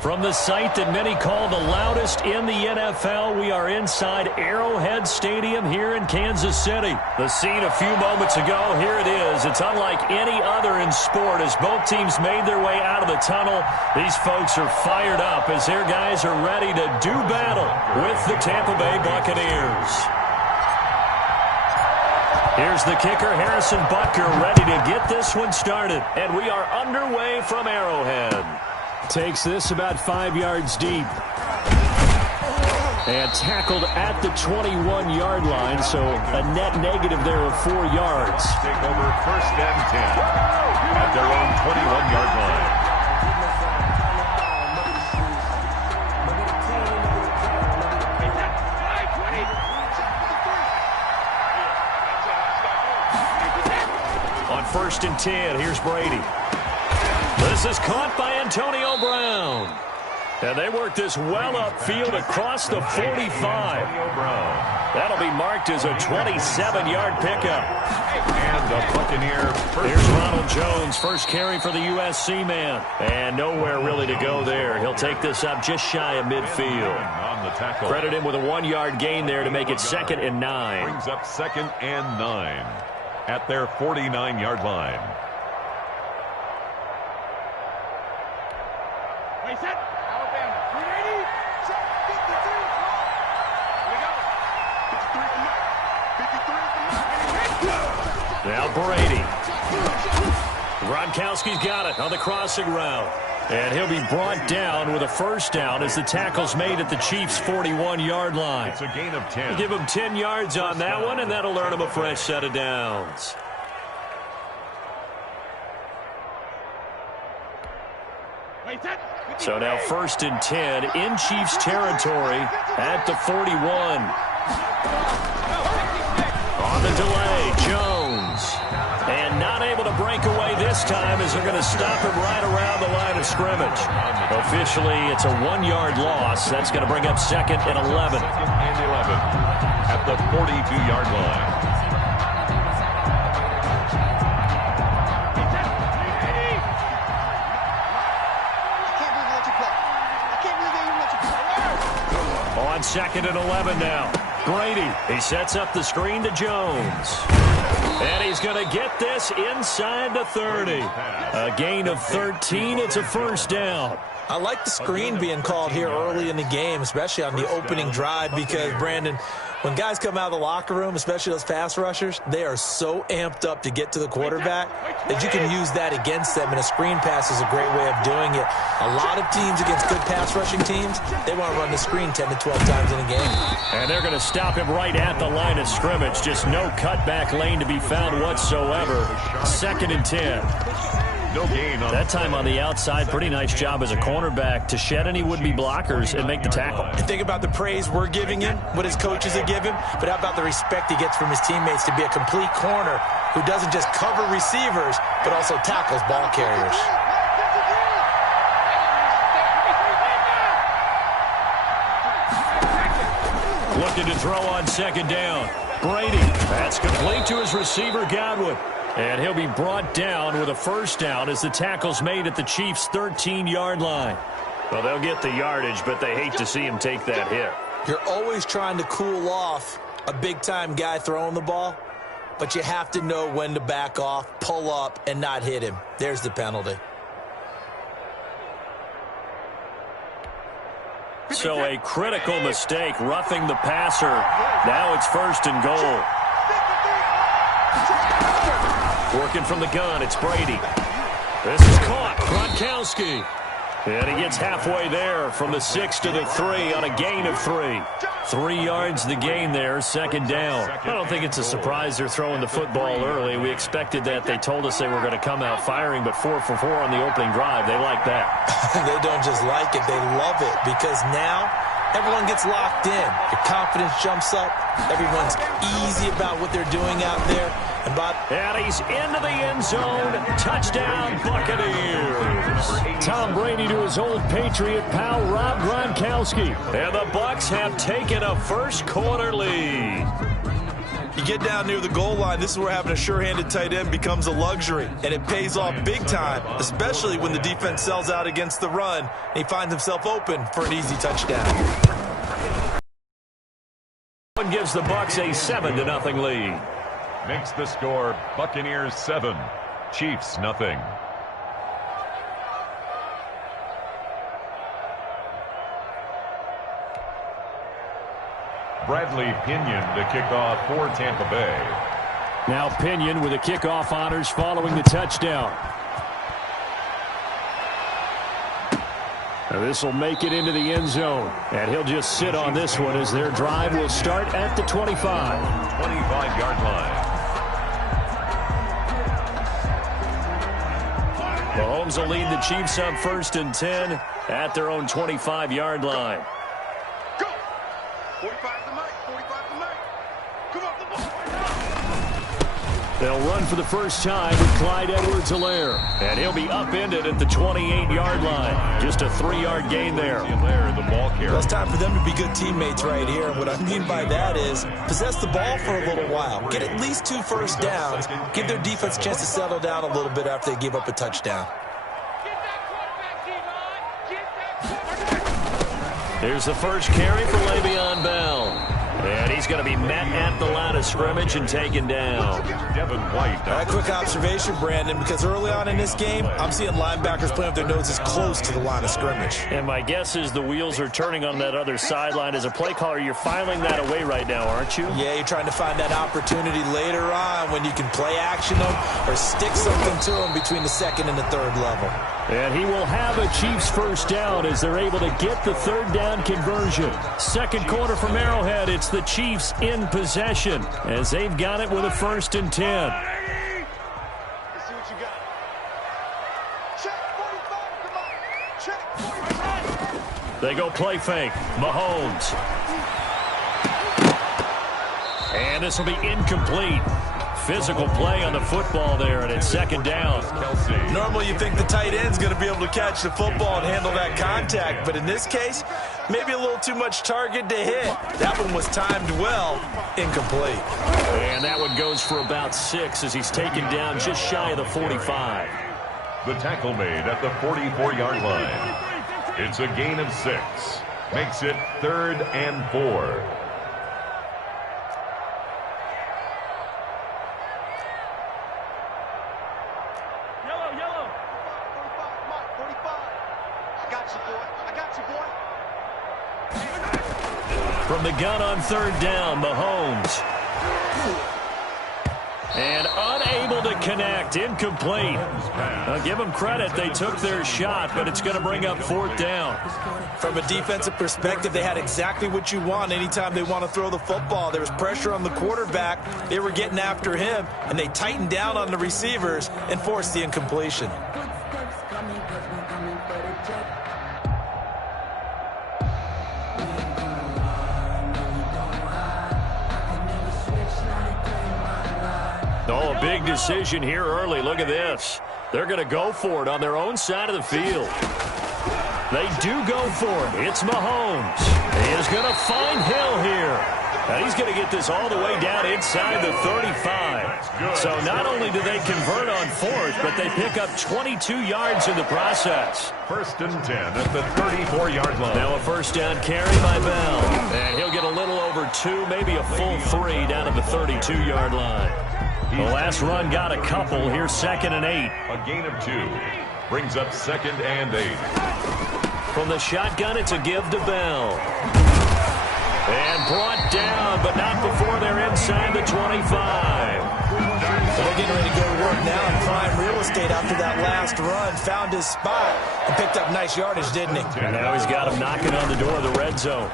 From the site that many call the loudest in the NFL, we are inside Arrowhead Stadium here in Kansas City. The scene a few moments ago, here it is. It's unlike any other in sport as both teams made their way out of the tunnel. These folks are fired up as their guys are ready to do battle with the Tampa Bay Buccaneers. Here's the kicker, Harrison Butker, ready to get this one started. And we are underway from Arrowhead. Takes this about 5 yards deep. And tackled at the 21-yard line, so a net negative there of 4 yards. Take over 1st and 10 at their own 21-yard line. On 1st and 10, here's Brady. This is caught by Antonio Brown. And they work this well upfield across the 45. That'll be marked as a 27-yard pickup. And the Buccaneer. Here's Ronald Jones, first carry for the USC man. And nowhere really to go there. He'll take this up just shy of midfield. On the tackle. Credit him with a 1-yard gain there to make it 2nd and 9. Brings up 2nd and 9 at their 49-yard line. Now Brady. Gronkowski's got it on the crossing route. And he'll be brought down with a 1st down as the tackle's made at the Chiefs' 41-yard line. It's a gain of 10. Give him 10 yards on that one, and that'll earn him a fresh set of downs. So now 1st and 10 in Chiefs territory at the 41. On the delay, Jones. And not able to break away this time as they're going to stop him right around the line of scrimmage. Officially, it's a 1-yard loss. That's going to bring up 2nd and 11. 2nd and 11 at the 42-yard line. On 2nd and 11 now. Brady, he sets up the screen to Jones. And he's going to get this inside the 30. A gain of 13. It's a 1st down. I like the screen being called here early in the game, especially on the opening drive, because, Brandon, when guys come out of the locker room, especially those pass rushers, they are so amped up to get to the quarterback that you can use that against them, and a screen pass is a great way of doing it. A lot of teams against good pass rushing teams, they want to run the screen 10 to 12 times in a game. And they're going to stop him right at the line of scrimmage. Just no cutback lane to be found whatsoever. 2nd and 10. No gain on that time on the outside. Pretty nice job as a cornerback to shed any would-be blockers and make the tackle. And think about the praise we're giving him, what his coaches have given, but how about the respect he gets from his teammates to be a complete corner who doesn't just cover receivers, but also tackles ball carriers. Looking to throw on 2nd down. Brady, that's complete to his receiver, Godwin. And he'll be brought down with a 1st down as the tackle's made at the Chiefs' 13-yard line. Well, they'll get the yardage, but they hate to see him take that hit. You're always trying to cool off a big-time guy throwing the ball, but you have to know when to back off, pull up, and not hit him. There's the penalty. So a critical mistake, roughing the passer. Now it's 1st and goal. Working from the gun, it's Brady. This is caught. Gronkowski. And he gets halfway there from the 6 to the 3 on a gain of 3. 3 yards the gain there, 2nd down. I don't think it's a surprise they're throwing the football early. We expected that. They told us they were going to come out firing, but 4 for 4 on the opening drive. They like that. They don't just like it, they love it, because now everyone gets locked in. Your confidence jumps up. Everyone's easy about what they're doing out there. And he's into the end zone. Touchdown, Buccaneers. Tom Brady to his old Patriot pal, Rob Gronkowski. And the Bucs have taken a first quarter lead. You get down near the goal line, this is where having a sure-handed tight end becomes a luxury, and it pays off big time, especially when the defense sells out against the run, and he finds himself open for an easy touchdown. One gives the Bucs a 7-0 lead. Makes the score Buccaneers 7, Chiefs nothing. Bradley Pinion to kick off for Tampa Bay. Now Pinion with the kickoff honors following the touchdown. This will make it into the end zone, and he'll just sit on this one as their drive will start at the 25. 25-yard line. Mahomes will lead the Chiefs up 1st and 10 at their own 25-yard line. Go! 45 to Mike, 45 to Mike. Come off the ball. They'll run for the first time with Clyde Edwards-Helaire, and he'll be upended at the 28-yard line. Just a 3-yard gain there. The ball carrier. Well, it's time for them to be good teammates right here. And what I mean by that is possess the ball for a little while. Get at least 2 first downs. Give their defense a chance to settle down a little bit after they give up a touchdown. Here's the first carry for Le'Veon Bell. And he's going to be met at the line of scrimmage and taken down. Devin White. A quick observation, Brandon, because early on in this game, I'm seeing linebackers playing with their noses close to the line of scrimmage. And my guess is the wheels are turning on that other sideline. As a play caller, you're filing that away right now, aren't you? Yeah, you're trying to find that opportunity later on when you can play action them or stick something to them between the 2nd and the 3rd level. And he will have a Chiefs first down as they're able to get the 3rd down conversion. Second quarter from Arrowhead, it's the Chiefs in possession as they've got it with a 1st and 10. Let's see what you got. Check 45, come on. Check 45. They go play fake. Mahomes. And this will be incomplete. Physical play on the football there, and it's 2nd down. Kelsey. Normally you think the tight end's going to be able to catch the football and handle that contact, but in this case, maybe a little too much target to hit. That one was timed well, incomplete. And that one goes for about 6 as he's taken down just shy of the 45. The tackle made at the 44-yard line. It's a gain of 6. Makes it 3rd and 4. From the gun on 3rd down, Mahomes. And unable to connect, incomplete. I'll give them credit, they took their shot, but it's going to bring up 4th down. From a defensive perspective, they had exactly what you want anytime they want to throw the football. There was pressure on the quarterback, they were getting after him, and they tightened down on the receivers and forced the incompletion. Oh, a big decision here early. Look at this. They're going to go for it on their own side of the field. They do go for it. It's Mahomes. He is going to find Hill here. And he's going to get this all the way down inside the 35. So not only do they convert on 4th, but they pick up 22 yards in the process. 1st and 10 at the 34-yard line. Now a 1st down carry by Bell. And he'll get a little over 2, maybe a full 3 down at the 32-yard line. The last run got a couple. Here's 2nd and 8. A gain of 2. Brings up 2nd and 8. From the shotgun, it's a give to Bell. And brought down, but not before they're inside the 25. They're getting ready to go to work now in prime real estate after that last run. Found his spot and picked up nice yardage, didn't he? And now he's got him knocking on the door of the red zone.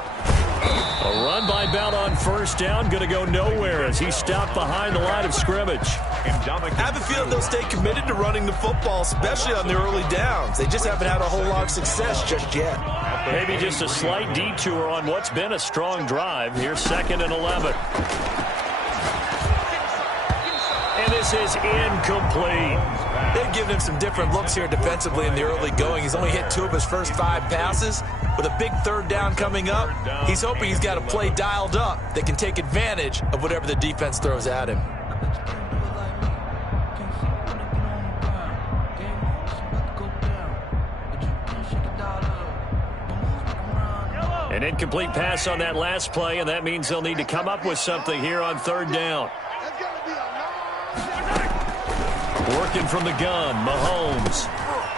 A run by Bell on 1st down, going to go nowhere as he stopped behind the line of scrimmage. I have a feeling they'll stay committed to running the football, especially on the early downs. They just haven't had a whole lot of success just yet. Maybe just a slight detour on what's been a strong drive. Here's 2nd and 11. And this This is incomplete. They've given him some different looks here defensively in the early going. He's only hit 2 of his first 5 passes. With a big third down coming up, he's hoping he's got a play dialed up that can take advantage of whatever the defense throws at him. An incomplete pass on that last play, and that means they'll need to come up with something here on third down. Working from the gun, Mahomes.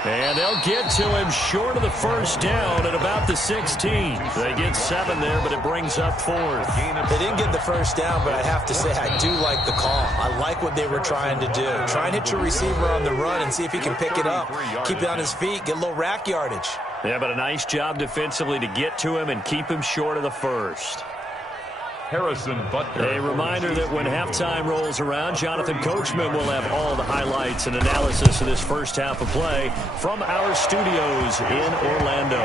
And they'll get to him short of the first down at about the 16. They get 7 there, but it brings up 4th. They didn't get the first down, but I have to say I do like the call. I like what they were trying to do. Try and hit your receiver on the run and see if he can pick it up. Keep it on his feet, get a little rack yardage. Yeah, but a nice job defensively to get to him and keep him short of the first. Harrison Butker. A reminder that when halftime rolls around, Jonathan Coachman will have all the highlights and analysis of this first half of play from our studios in Orlando.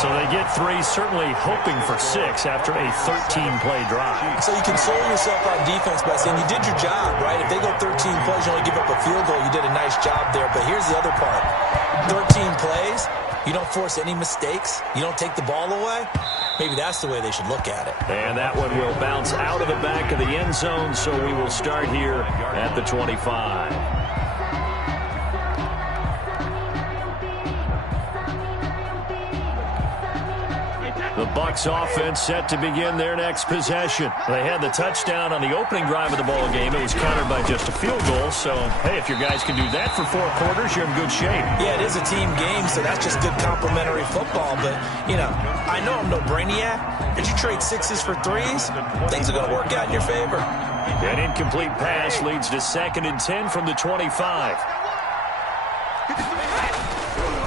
So they get 3, certainly hoping for 6 after a 13-play drive. So you console yourself on defense by saying you did your job, right? If they go 13 plays, you only give up a field goal, you did a nice job there. But here's the other part. 13 plays, you don't force any mistakes, you don't take the ball away. Maybe that's the way they should look at it. And that one will bounce out of the back of the end zone, so we will start here at the 25. The Bucs offense set to begin their next possession. They had the touchdown on the opening drive of the ball game. It was countered by just a field goal. So, hey, if your guys can do that for 4 quarters, you're in good shape. Yeah, it is a team game, so that's just good complimentary football. But, you know, I know I'm no brainiac. Did you trade 6s for 3s? Things are going to work out in your favor. An incomplete pass leads to 2nd and 10 from the 25.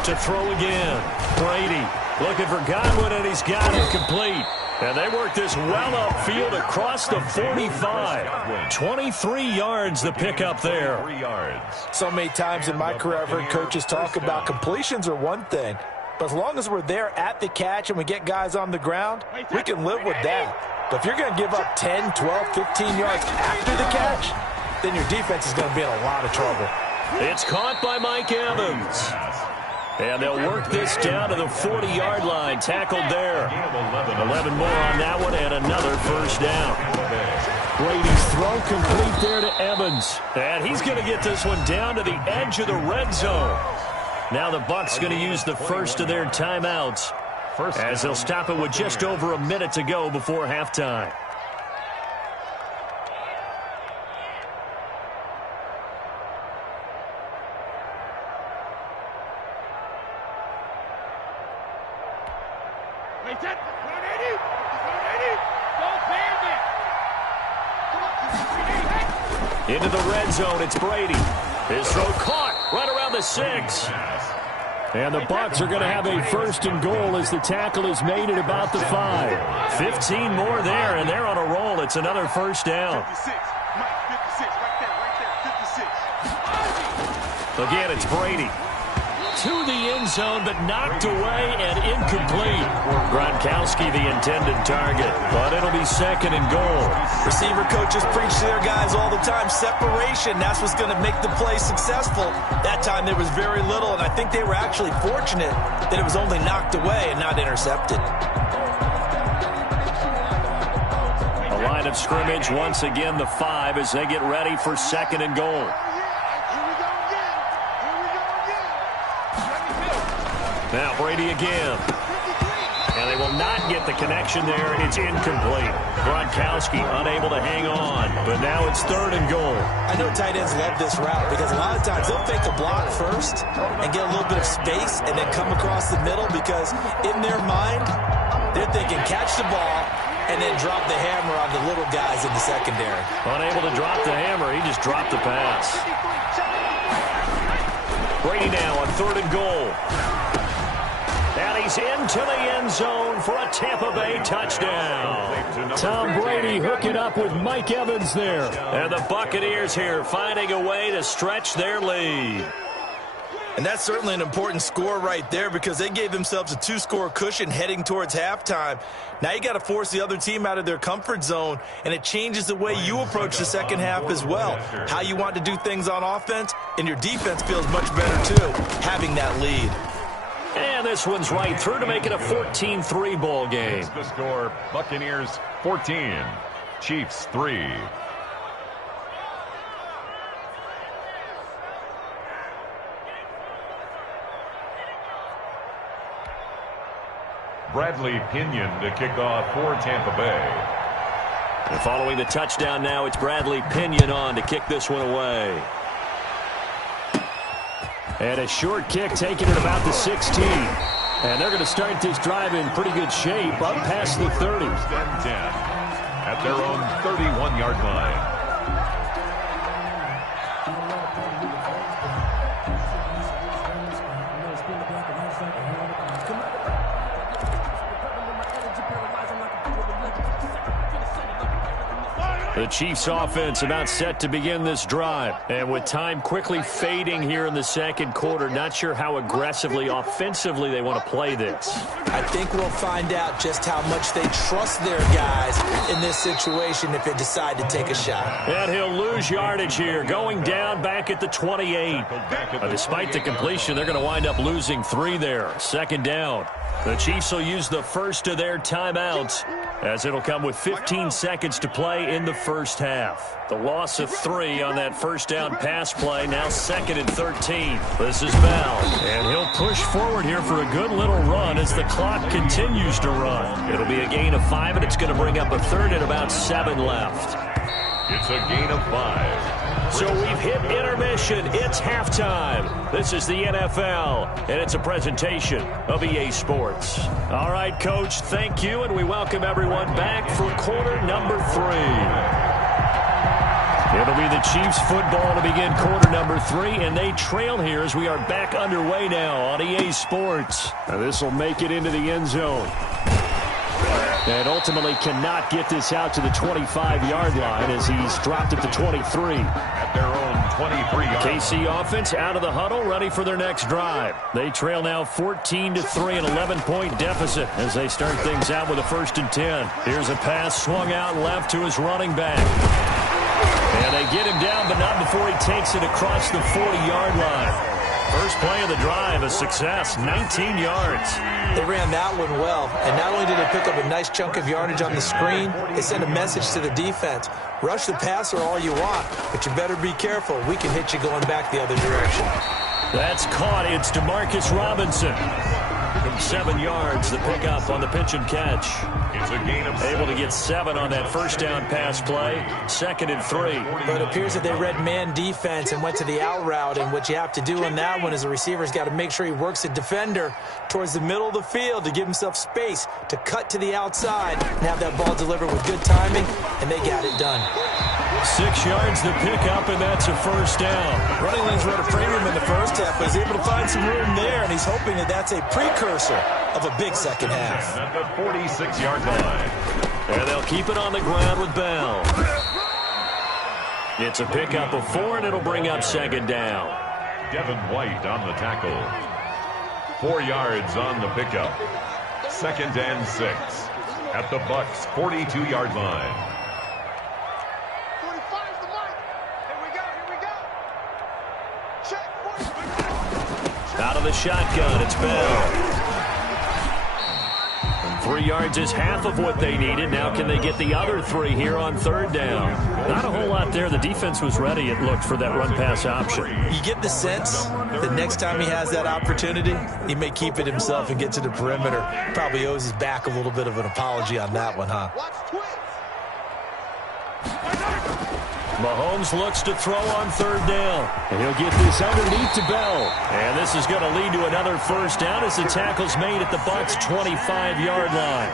To throw again. Brady looking for Godwin, and he's got it complete. And they work this well upfield across the 45. 23 yards the pickup there. 3 yards. So many times in my career I've heard coaches talk about completions are one thing. But as long as we're there at the catch and we get guys on the ground, we can live with that. But if you're going to give up 10, 12, 15 yards after the catch, then your defense is going to be in a lot of trouble. It's caught by Mike Evans. And they'll work this down to the 40-yard line. Tackled there. 11 more on that one, and another first down. Brady's throw complete there to Evans. And he's going to get this one down to the edge of the red zone. Now the Bucs going to use the first of their timeouts as they'll stop it with just over a minute to go before halftime. Into the red zone, it's Brady. His throw caught right around the 6. And the Bucs are going to have a 1st and goal as the tackle is made at about the 5. 15 more there, and they're on a roll. It's another first down. 56. Mike, 56. Right there. 56. Again, it's Brady. To the end zone, but knocked away and incomplete. Gronkowski the intended target, but it'll be 2nd and goal. Receiver coaches preach to their guys all the time. Separation, that's what's going to make the play successful. That time there was very little, and I think they were actually fortunate that it was only knocked away and not intercepted. A line of scrimmage, once again the 5 as they get ready for 2nd and goal. Now Brady again. And they will not get the connection there. It's incomplete. Gronkowski unable to hang on. But now it's 3rd and goal. I know tight ends love this route because a lot of times they'll fake a block first and get a little bit of space and then come across the middle because in their mind, they're thinking catch the ball and then drop the hammer on the little guys in the secondary. Unable to drop the hammer. He just dropped the pass. Brady now on 3rd and goal. And he's into the end zone for a Tampa Bay touchdown. Tom Brady hooking up with Mike Evans there. And the Buccaneers here finding a way to stretch their lead. And that's certainly an important score right there because they gave themselves a 2-score cushion heading towards halftime. Now you got to force the other team out of their comfort zone, and it changes the way you approach the second half as well. How you want to do things on offense, and your defense feels much better too, having that lead. And this one's right through to make it a 14-3 ball game. The score, Buccaneers 14, Chiefs 3. Bradley Pinion to kick off for Tampa Bay. And following the touchdown now, it's Bradley Pinion on to kick this one away. And a short kick taken at about the 16. And they're going to start this drive in pretty good shape up past the 30. 10 at their own 31-yard line. The Chiefs offense about set to begin this drive. And with time quickly fading here in the second quarter, not sure how aggressively, offensively they want to play this. I think we'll find out just how much they trust their guys in this situation if they decide to take a shot. And he'll lose yardage here, going down back at the 28. Despite the completion, they're going to wind up losing 3 there. Second down. The Chiefs will use the first of their timeouts, as it'll come with 15 seconds to play in the first half. The loss of 3 on that first down pass play, now 2nd and 13. This is Bell, and he'll push forward here for a good little run as the clock continues to run. It'll be a gain of 5, and it's going to bring up a 3rd and about 7 left. It's a gain of 5. So we've hit intermission. It's halftime. This is the NFL, and it's a presentation of EA Sports. All right, Coach, thank you, and we welcome everyone back for quarter number 3. It'll be the Chiefs football to begin quarter number 3, and they trail here as we are back underway now on EA Sports. Now this will make it into the end zone. And ultimately cannot get this out to the 25-yard line as he's dropped at the 23. At their own 23-yard. KC offense out of the huddle, ready for their next drive. They trail now 14-3, an 11-point deficit as they start things out with a 1st and 10. Here's a pass swung out left to his running back. And they get him down, but not before he takes it across the 40-yard line. First play of the drive, a success, 19 yards. They ran that one well, and not only did they pick up a nice chunk of yardage on the screen, they sent a message to the defense. Rush the passer all you want, but you better be careful. We can hit you going back the other direction. That's caught. It's Demarcus Robinson. From 7 yards, the pickup on the pitch and catch. It's a gain of 7. Able to get 7 on that first down pass play. 2nd and 3. But it appears that they read man defense and went to the out route, and what you have to do on that one is the receiver's got to make sure he works the defender towards the middle of the field to give himself space to cut to the outside and have that ball delivered with good timing, and they got it done. 6 yards to pick up, and that's a first down. Running lanes were at a premium in the first half, but he's able to find some room there, and he's hoping that that's a precursor of a big second half. At the 46-yard line. And they'll keep it on the ground with Bell. It's a pickup of 4, and it'll bring up 2nd down. Devin White on the tackle. 4 yards on the pickup. 2nd and 6. At the Bucs' 42-yard line. Out of the shotgun, it's Bell. 3 yards is half of what they needed. Now can they get the other 3 here on 3rd down? Not a whole lot there. The defense was ready, it looked, for that run-pass option. You get the sense that next time he has that opportunity, he may keep it himself and get to the perimeter. Probably owes his back a little bit of an apology on that one, huh? Mahomes looks to throw on 3rd down. And he'll get this underneath to Bell. And this is going to lead to another first down as the tackle's made at the Bucs' 25-yard line.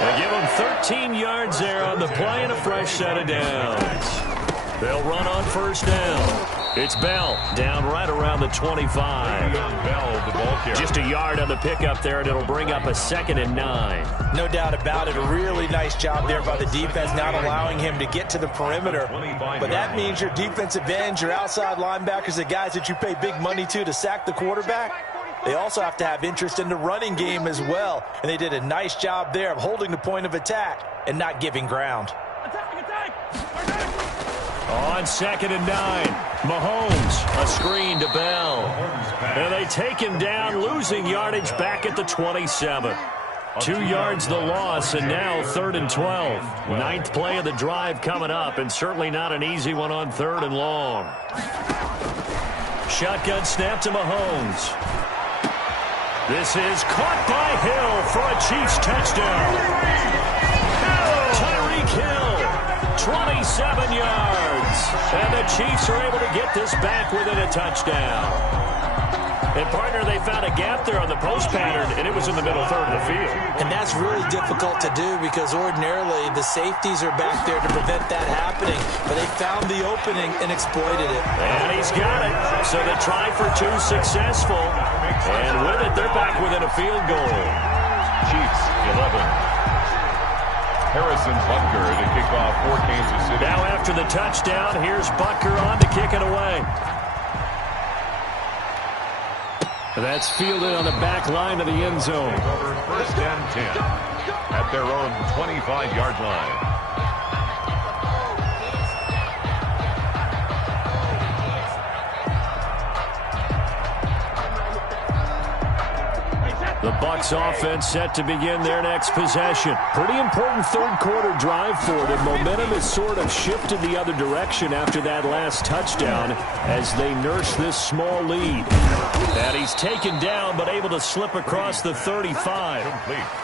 They give him 13 yards there on the play and a fresh set of downs. They'll run on 1st down. It's Bell down right around the 25. Bell, the ball carrier. Just a yard on the pickup there, and it'll bring up a 2nd and 9. No doubt about it. A really nice job there by the defense, not allowing him to get to the perimeter. But that means your defensive ends, your outside linebackers, the guys that you pay big money to sack the quarterback, they also have to have interest in the running game as well. And they did a nice job there of holding the point of attack and not giving ground. On 2nd and 9, Mahomes, a screen to Bell. And they take him down, losing yardage back at the 27. 2 yards the loss, and now 3rd and 12. 9th play of the drive coming up, and certainly not an easy one on 3rd and long. Shotgun snap to Mahomes. This is caught by Hill for a Chiefs touchdown. Tyreek Hill, 27 yards. And the Chiefs are able to get this back within a touchdown. And, partner, they found a gap there on the post pattern, and it was in the middle third of the field. And that's really difficult to do because ordinarily the safeties are back there to prevent that happening. But they found the opening and exploited it. And he's got it. So the try for 2 successful. And with it, they're back within a field goal. Chiefs, 11. Harrison Butker to kick off for Kansas City. Now after the touchdown, here's Butker on to kick it away. That's fielded on the back line of the end zone. Over 1st and 10 at their own 25-yard line. The Bucs offense set to begin their next possession. Pretty important third quarter drive for them. Momentum has sort of shifted the other direction after that last touchdown as they nurse this small lead. And he's taken down but able to slip across the 35.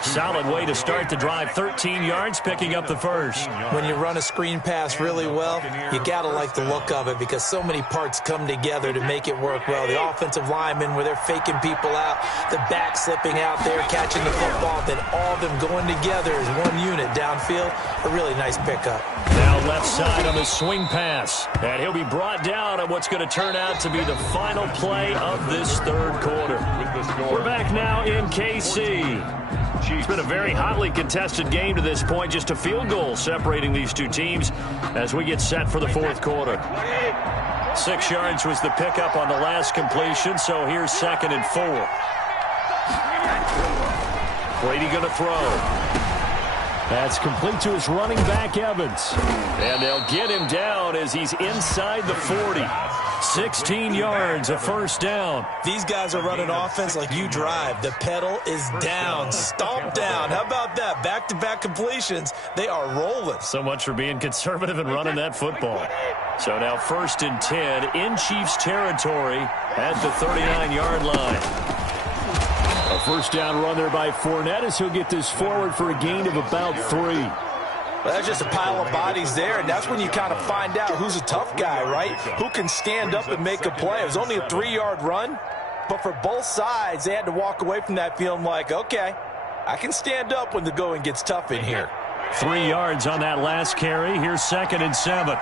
Solid way to start the drive. 13 yards, picking up the first. When you run a screen pass really well, you got to like the look of it because so many parts come together to make it work well. The offensive linemen where they're faking people out, the back slipping out there, catching the football, then all of them going together as one unit downfield. A really nice pickup. Now left side on the swing pass. And he'll be brought down on what's going to turn out to be the final play of this third quarter. We're back now in KC. It's been a very hotly contested game to this point. Just a field goal separating these two teams as we get set for the fourth quarter. 6 yards was the pickup on the last completion, so here's 2nd and 4. Brady going to throw. That's complete to his running back, Evans. And they'll get him down as he's inside the 40. 16 yards, a first down. These guys are running offense like you drive. The pedal is down, stomp down. How about that? Back-to-back completions. They are rolling. So much for being conservative and running that football. So now 1st and 10 in Chiefs territory at the 39-yard line. A first down run there by Fournette as he'll get this forward for a gain of about 3. Well, that's just a pile of bodies there, and that's when you kind of find out who's a tough guy, right? Who can stand up and make a play. It was only a 3-yard run, but for both sides, they had to walk away from that feeling like, okay, I can stand up when the going gets tough in here. 3 yards on that last carry. Here's 2nd and 7.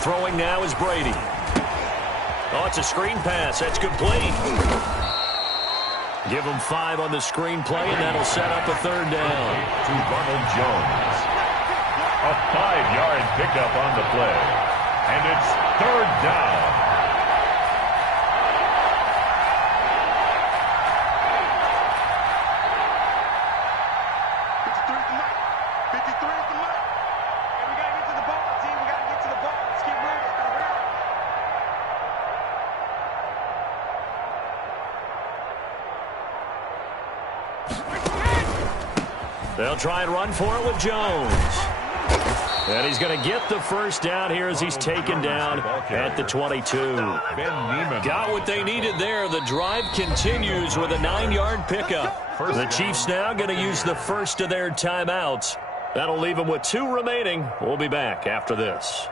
Throwing now is Brady. Oh, it's a screen pass. That's complete. Give him 5 on the screen play, and that'll set up a third down. To Ronald Jones. A 5-yard pickup on the play. And it's 3rd down. They'll try and run for it with Jones. And he's going to get the first down here as he's taken down at the 22. Got what they needed there. The drive continues with a 9-yard pickup. The Chiefs now going to use the first of their timeouts. That'll leave them with 2 remaining. We'll be back after this.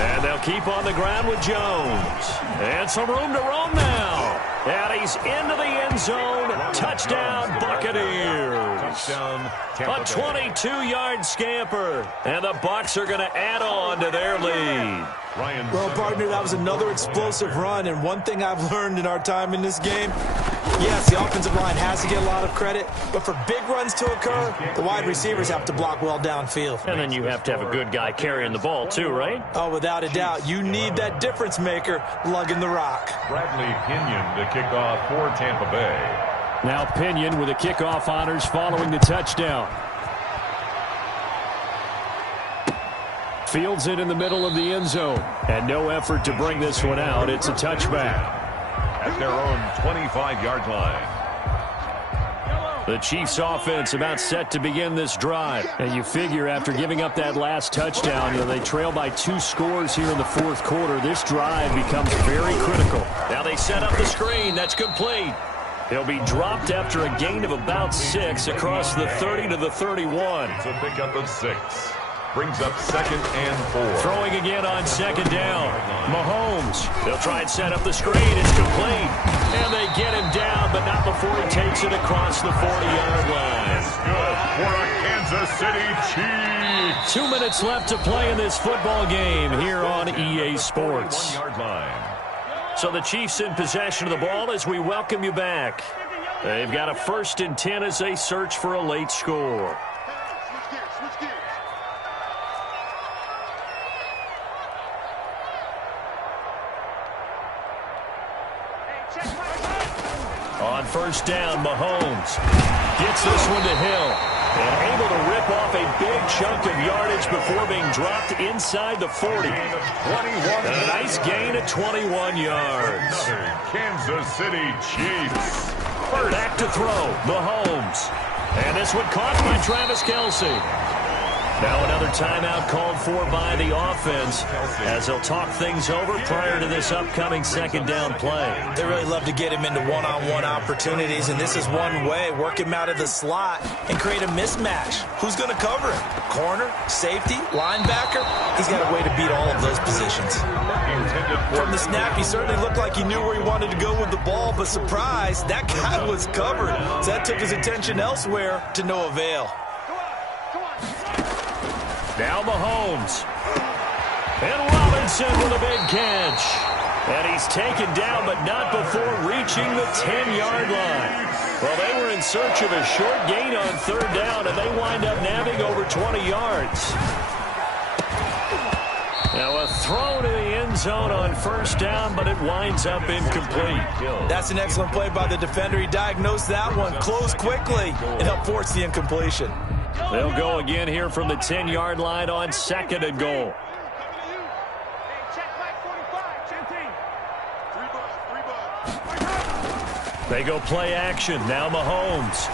And they'll keep on the ground with Jones. And some room to roam now. And he's into the end zone. Touchdown, Buccaneers. Touchdown, A Tampa Bay. 22-yard scamper. And the Bucs are going to add on to their lead. Ryan Well, Simmons. partner, that was another explosive run, and one thing I've learned in our time in this game, yes, the offensive line has to get a lot of credit, but for big runs to occur, the wide receivers have to block well downfield. And then you have to have a good guy carrying the ball, too, right? Oh, without a doubt, you need that difference maker lugging the rock. Bradley Pinion to kick off for Tampa Bay. Now Pinion with the kickoff honors following the touchdown. Fields it in the middle of the end zone. And no effort to bring this one out. It's a touchback. At their own 25-yard line. The Chiefs offense about set to begin this drive. And you figure after giving up that last touchdown, they trail by 2 scores here in the fourth quarter. This drive becomes very critical. Now they set up the screen. That's complete. He'll be dropped after a gain of about 6 across the 30 to the 31. It's a pickup of 6. Brings up 2nd and 4. Throwing again on 2nd down. Mahomes. They'll try and set up the screen. It's complete. And they get him down, but not before he takes it across the 40-yard line. Good for a Kansas City Chiefs. 2 minutes left to play in this football game here on EA Sports. 1-yard line. So the Chiefs in possession of the ball as we welcome you back. They've got a 1st and 10 as they search for a late score. Switch gears, switch gears. On 1st down, Mahomes gets this one to Hill. And able to rip off a big chunk of yardage before being dropped inside the 40. And a nice gain of 21 yards. Another Kansas City Chiefs. Back to throw, Mahomes. And this one caught by Travis Kelce. Now another timeout called for by the offense as they'll talk things over prior to this upcoming 2nd down play. They really love to get him into one-on-one opportunities, and this is one way. Work him out of the slot and create a mismatch. Who's going to cover him? Corner, safety, linebacker? He's got a way to beat all of those positions. From the snap, he certainly looked like he knew where he wanted to go with the ball, but surprise, that guy was covered. So that took his attention elsewhere to no avail. Now Mahomes. And Robinson with a big catch. And he's taken down, but not before reaching the 10-yard line. Well, they were in search of a short gain on 3rd down, and they wind up nabbing over 20 yards. Now a throw to the end zone on 1st down, but it winds up incomplete. That's an excellent play by the defender. He diagnosed that one, closed quickly, and helped force the incompletion. They'll go again here from the 10-yard line on 2nd and goal. They go play action. Now Mahomes.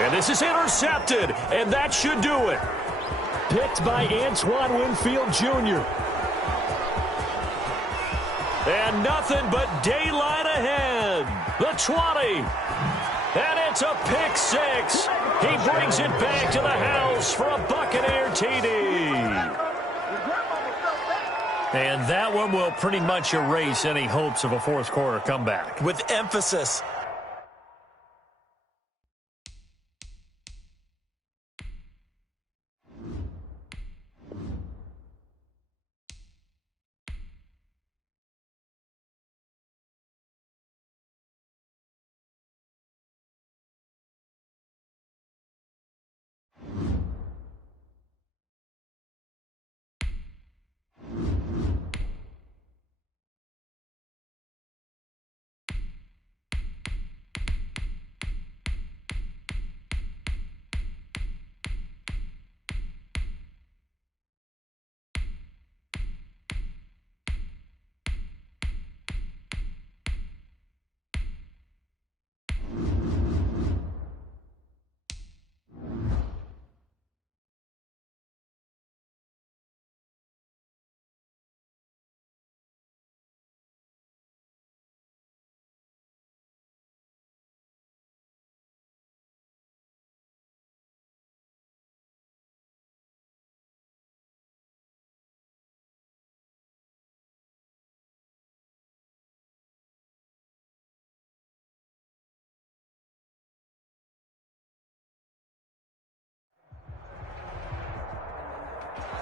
And this is intercepted, and that should do it. Picked by Antoine Winfield Jr. And nothing but daylight ahead. The 20. And it's a pick 6. He brings it back to the house for a Buccaneer TD. And that one will pretty much erase any hopes of a fourth quarter comeback. With emphasis.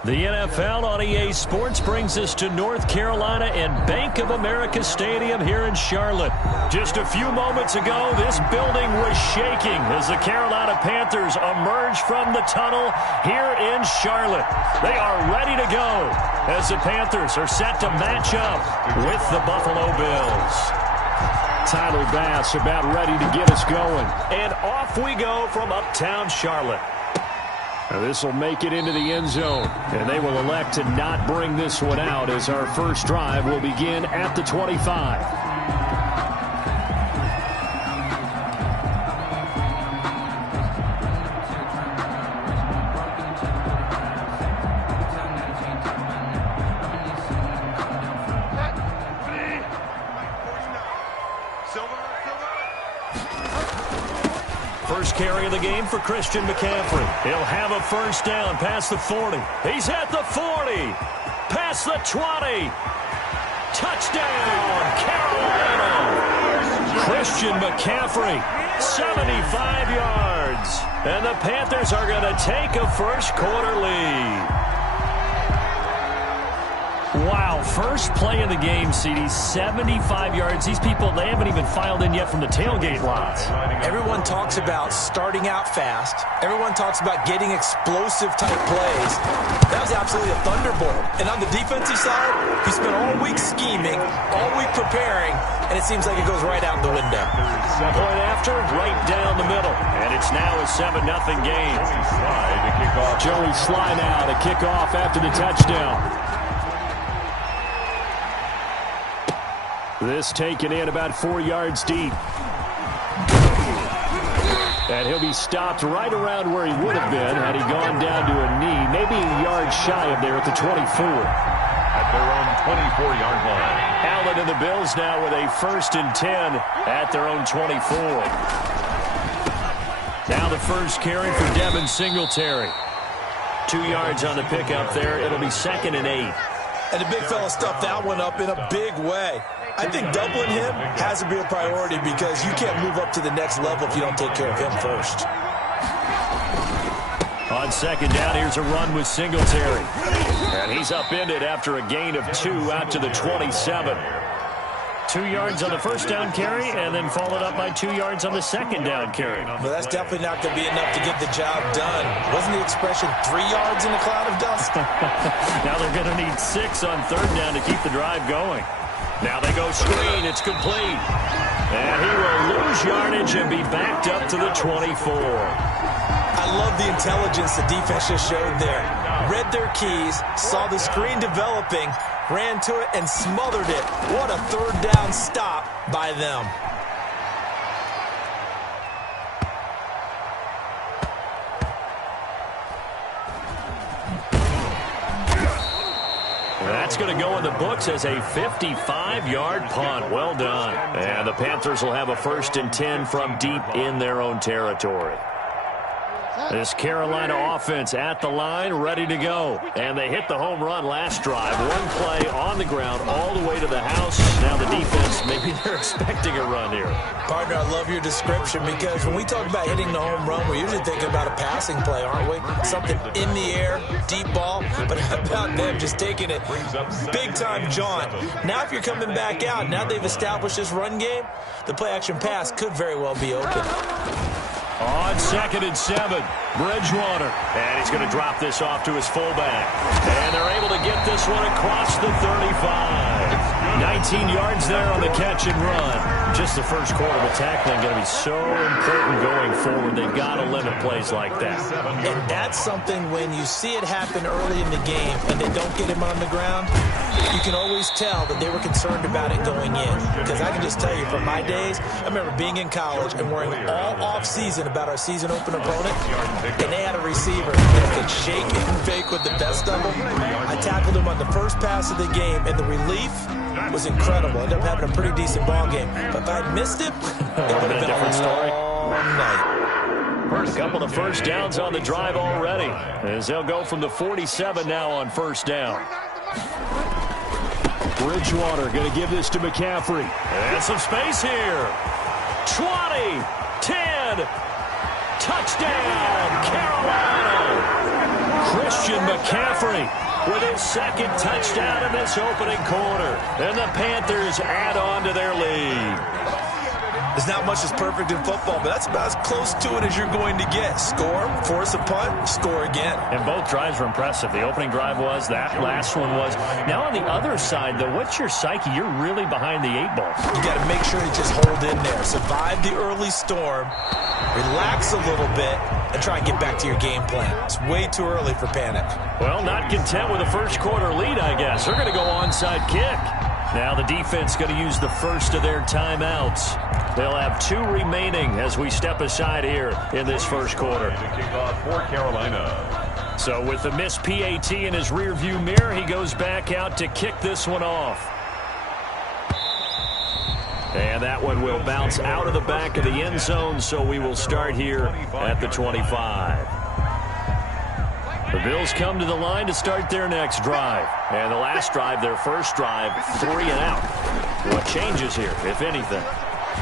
The NFL on EA Sports brings us to North Carolina and Bank of America Stadium here in Charlotte. Just a few moments ago, this building was shaking as the Carolina Panthers emerged from the tunnel here in Charlotte. They are ready to go as the Panthers are set to match up with the Buffalo Bills. Tyler Bass about ready to get us going. And off we go from uptown Charlotte. This will make it into the end zone, and they will elect to not bring this one out as our first drive will begin at the 25. First carry of the game for Christian McCaffrey. He'll have a first down past the 40. He's at the 40. Past the 20. Touchdown, Carolina. Christian McCaffrey, 75 yards. And the Panthers are going to take a first quarter lead. Wow, first play of the game, CD, 75 yards. These people, they haven't even filed in yet from the tailgate lots. Everyone talks about starting out fast. Everyone talks about getting explosive-type plays. That was absolutely a thunderbolt. And on the defensive side, he spent all week scheming, all week preparing, and it seems like it goes right out the window. Point after, right down the middle. And it's now a 7-0 game. Joey Sly now to kick off after the touchdown. This taken in about 4 yards deep. And he'll be stopped right around where he would have been had he gone down to a knee, maybe a yard shy of there at the 24. At their own 24-yard line. Allen and the Bills now with a 1st and 10 at their own 24. Now the first carry for Devin Singletary. 2 yards on the pickup there. It'll be 2nd and 8. And the big fella stuffed that one up in a big way. I think doubling him has to be a priority because you can't move up to the next level if you don't take care of him first. On 2nd down, here's a run with Singletary. And he's upended after a gain of 2 out to the 27. 2 yards on the first down carry and then followed up by 2 yards on the 2nd down carry. But that's definitely not going to be enough to get the job done. Wasn't the expression 3 yards in a cloud of dust? Now they're going to need 6 on 3rd down to keep the drive going. Now they go screen. It's complete. And he will lose yardage and be backed up to the 24. I love the intelligence the defense just showed there. Read their keys, saw the screen developing, ran to it, and smothered it. What a 3rd down stop by them. That's going to go in the books as a 55-yard punt. Well done. And the Panthers will have a 1st and 10 from deep in their own territory. This Carolina offense at the line, ready to go. And they hit the home run last drive. One play on the ground all the way to the house. Now the defense, maybe they're expecting a run here. Partner, I love your description because when we talk about hitting the home run, we're usually thinking about a passing play, aren't we? Something in the air, deep ball. But how about them just taking it big-time jaunt? Now if you're coming back out, now they've established this run game, the play-action pass could very well be open. On 2nd and 7, Bridgewater. And he's going to drop this off to his fullback. And they're able to get this one across the 35. 19 yards there on the catch and run. Just the first quarter of tackling going to be so important going forward. They've got to limit plays like that. And that's something when you see it happen early in the game and they don't get him on the ground, you can always tell that they were concerned about it going in. Because I can just tell you from my days, I remember being in college and worrying all off-season about our season open opponent, and they had a receiver that could shake and bake with the best of them. I tackled him on the first pass of the game, and the relief was incredible. Ended up having a pretty decent ball game. But if I'd missed it, it would have been a different story. Night. A couple of first downs on the drive already, as they'll go from the 47 now on 1st down. Bridgewater going to give this to McCaffrey. And some space here. 20, 10, touchdown, Carolina. Christian McCaffrey with his second touchdown in this opening quarter. And the Panthers add on to their lead. There's not much that's perfect in football, but that's about as close to it as you're going to get. Score, force a punt, score again. And both drives were impressive. The opening drive was, that last one was. Now on the other side, though, what's your psyche? You're really behind the 8 ball. You got to make sure to just hold in there. Survive the early storm, relax a little bit, and try and get back to your game plan. It's way too early for panic. Well, not content with a first quarter lead, I guess. They're going to go onside kick. Now the defense going to use the first of their timeouts. They'll have 2 remaining as we step aside here in this first quarter. To kick off for Carolina. So with the missed PAT in his rearview mirror, he goes back out to kick this one off. And that one will bounce out of the back of the end zone, so we will start here at the 25. The Bills come to the line to start their next drive. And the last drive, their first drive, 3 and out. What changes here, if anything?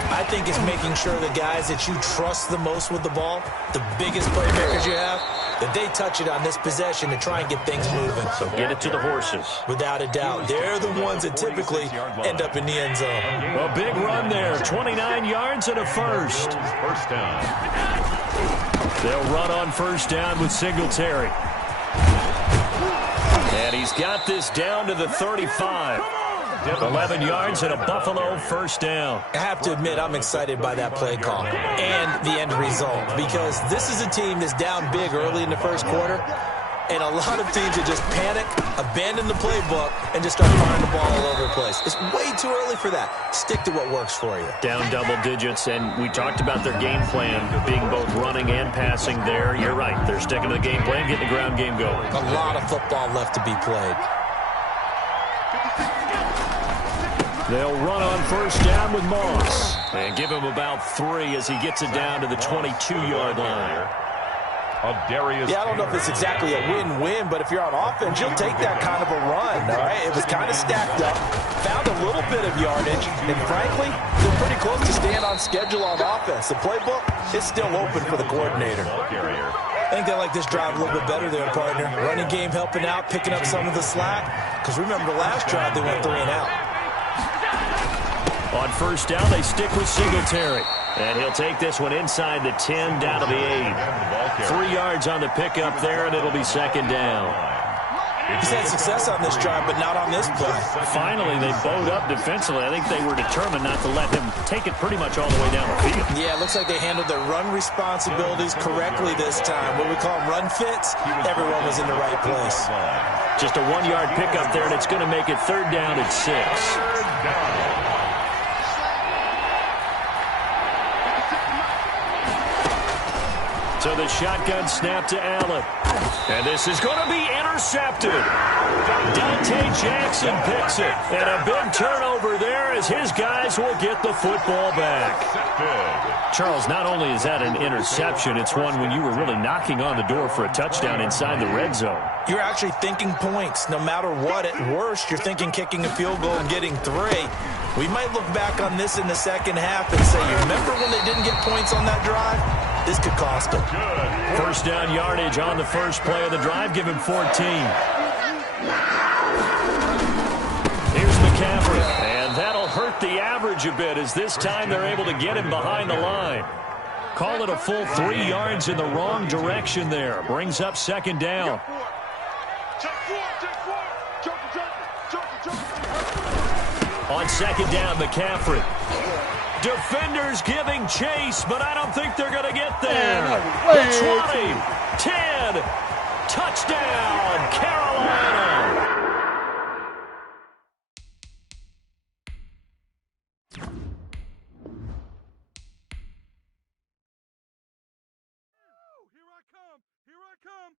I think it's making sure the guys that you trust the most with the ball, the biggest playmakers you have, that they touch it on this possession to try and get things moving. So get it to the horses. Without a doubt. They're the ones that typically end up in the end zone. A big run there, 29 yards and a first. First down. They'll run on first down with Singletary. And he's got this down to the 35. 11 yards and a Buffalo first down. I have to admit, I'm excited by that play call and the end result, because this is a team that's down big early in the first quarter, and a lot of teams that just panic, abandon the playbook, and just start firing the ball all over the place. It's way too early for that. Stick to what works for you. Down double digits, and we talked about their game plan being both running and passing there. You're right. They're sticking to the game plan, getting the ground game going. A lot of football left to be played. They'll run on first down with Moss. And give him about 3 as he gets it down to the 22-yard line. Yeah, I don't know if it's exactly a win-win, but if you're on offense, you'll take that kind of a run, all right? It was kind of stacked up, found a little bit of yardage, and frankly, they're pretty close to staying on schedule on offense. The playbook is still open for the coordinator. I think they like this drive a little bit better there, partner. Running game helping out, picking up some of the slack, because remember the last drive they went 3 and out. On first down, they stick with Singletary. And he'll take this one inside the 10, down to the 8. 3 yards on the pickup there, and it'll be second down. He's had success on this drive, but not on this play. Finally, they bowed up defensively. I think they were determined not to let him take it pretty much all the way down the field. Yeah, it looks like they handled their run responsibilities correctly this time. What we call them run fits, everyone was in the right place. Just a 1-yard pickup there, and it's going to make it third down at 6. So the shotgun snap to Allen. And this is going to be intercepted. Dante Jackson picks it. And a big turnover there as his guys will get the football back. Charles, not only is that an interception, it's one when you were really knocking on the door for a touchdown inside the red zone. You're actually thinking points. No matter what, at worst, you're thinking kicking a field goal and getting 3. We might look back on this in the second half and say, you remember when they didn't get points on that drive? This could cost them. First down yardage on the first play of the drive. Give him 14. Here's McCaffrey. And that'll hurt the average a bit as this time they're able to get him behind the line. Call it a full 3 yards in the wrong direction there. Brings up second down. On second down, McCaffrey. Defenders giving chase, but I don't think they're going to get there. The 20, 10, touchdown, Carolina. Here I come.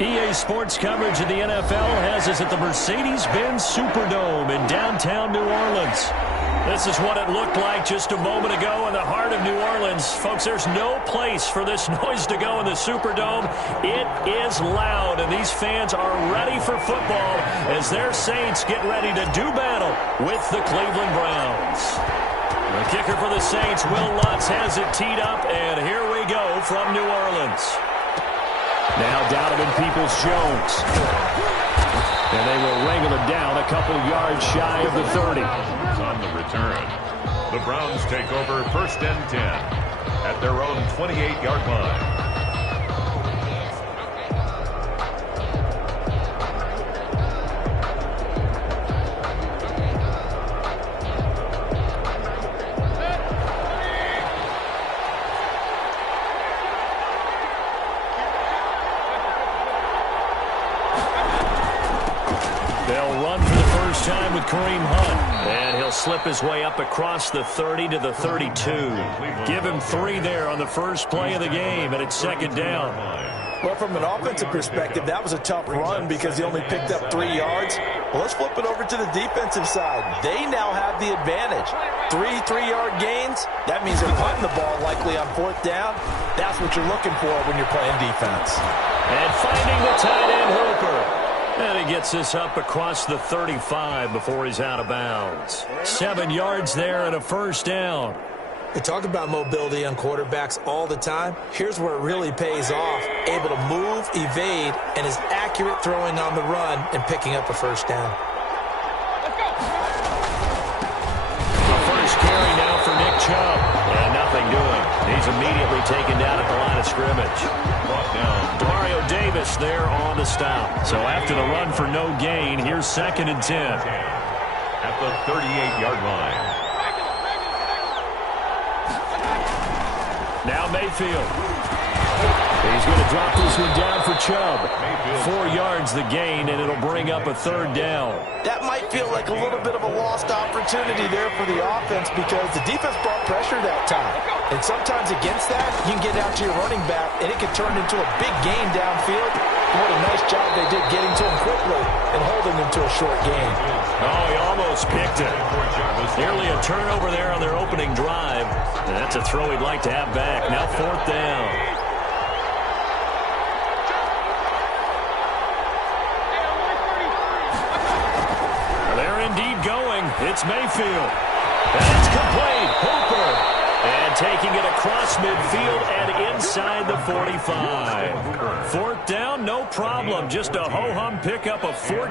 EA Sports coverage of the NFL has us at the Mercedes-Benz Superdome in downtown New Orleans. This is what it looked like just a moment ago in the heart of New Orleans. Folks, there's no place for this noise to go in the Superdome. It is loud, and these fans are ready for football as their Saints get ready to do battle with the Cleveland Browns. The kicker for the Saints, Will Lutz, has it teed up, and here we go from New Orleans. Now Donovan Peoples-Jones. And they will wrangle it down a couple yards shy of the 30. On the return, the Browns take over 1st and 10 at their own 28-yard line. They'll run for the first time with Kareem Hunt. And he'll slip his way up across the 30 to the 32. Give him 3 there on the first play of the game, and it's 2nd down. Well, from an offensive perspective, that was a tough run because he only picked up 3 yards. Well, let's flip it over to the defensive side. They now have the advantage. 3 3-yard gains, that means they're punting the ball likely on 4th down. That's what you're looking for when you're playing defense. And finding the tight end, Hooper. And he gets this up across the 35 before he's out of bounds. 7 yards there and a 1st down. We talk about mobility on quarterbacks all the time. Here's where it really pays off. Able to move, evade, and is accurate throwing on the run and picking up a 1st down. The first carry now for Nick Chubb. And nothing doing. He's immediately taken down at the line of scrimmage. Brought down. Demario Davis there on the stop. So after the run for no gain, here's 2nd and 10. At the 38-yard line. Now Mayfield. He's going to drop this one down for Chubb. 4 yards the gain, and it'll bring up a 3rd down. That might feel like a little bit of a lost opportunity there for the offense because the defense brought pressure that time. And sometimes against that, you can get out to your running back, and it can turn into a big gain downfield. What a nice job they did getting to him quickly and holding him to a short gain. Oh, he almost picked it. Nearly a turnover there on their opening drive. And that's a throw he'd like to have back. Now 4th down. They're indeed going. It's Mayfield. And it's complete. Hooper. And taking it across midfield and inside the 45. 4th down, no problem. Just a ho-hum pickup of 14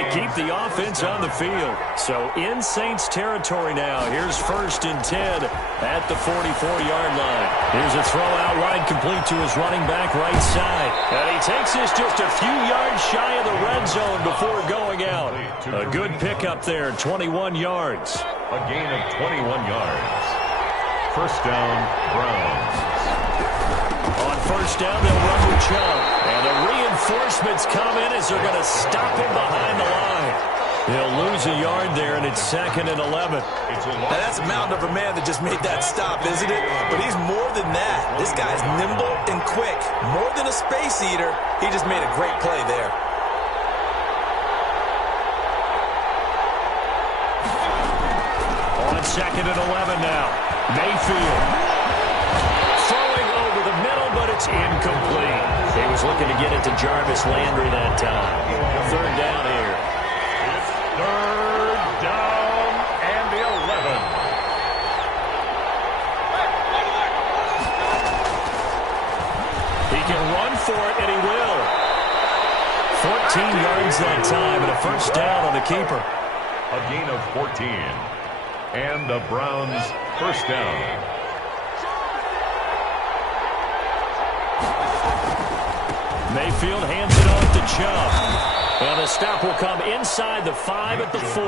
to keep the offense on the field. So in Saints territory now. Here's 1st and 10 at the 44-yard line. Here's a throw out wide complete to his running back right side. And he takes this just a few yards shy of the red zone before going out. A good pickup there, 21 yards. A gain of 21 yards. 1st down, Browns. On 1st down, they'll run with Chubb. And the reinforcements come in as they're going to stop him behind the line. He'll lose a yard there, and it's 2nd and 11. Now, that's a mountain of a man that just made that stop, isn't it? But he's more than that. This guy's nimble and quick. More than a space eater, he just made a great play there. On 2nd and 11 now. Mayfield. Throwing over the middle, but it's incomplete. He was looking to get it to Jarvis Landry that time. 3rd down here. It's 3rd down and 11. He can run for it, and he will. 14 yards that time, and a 1st down on the keeper. A gain of 14. And the Browns 1st down. Mayfield hands it off to Chubb. And the stop will come inside the 5 at the 4.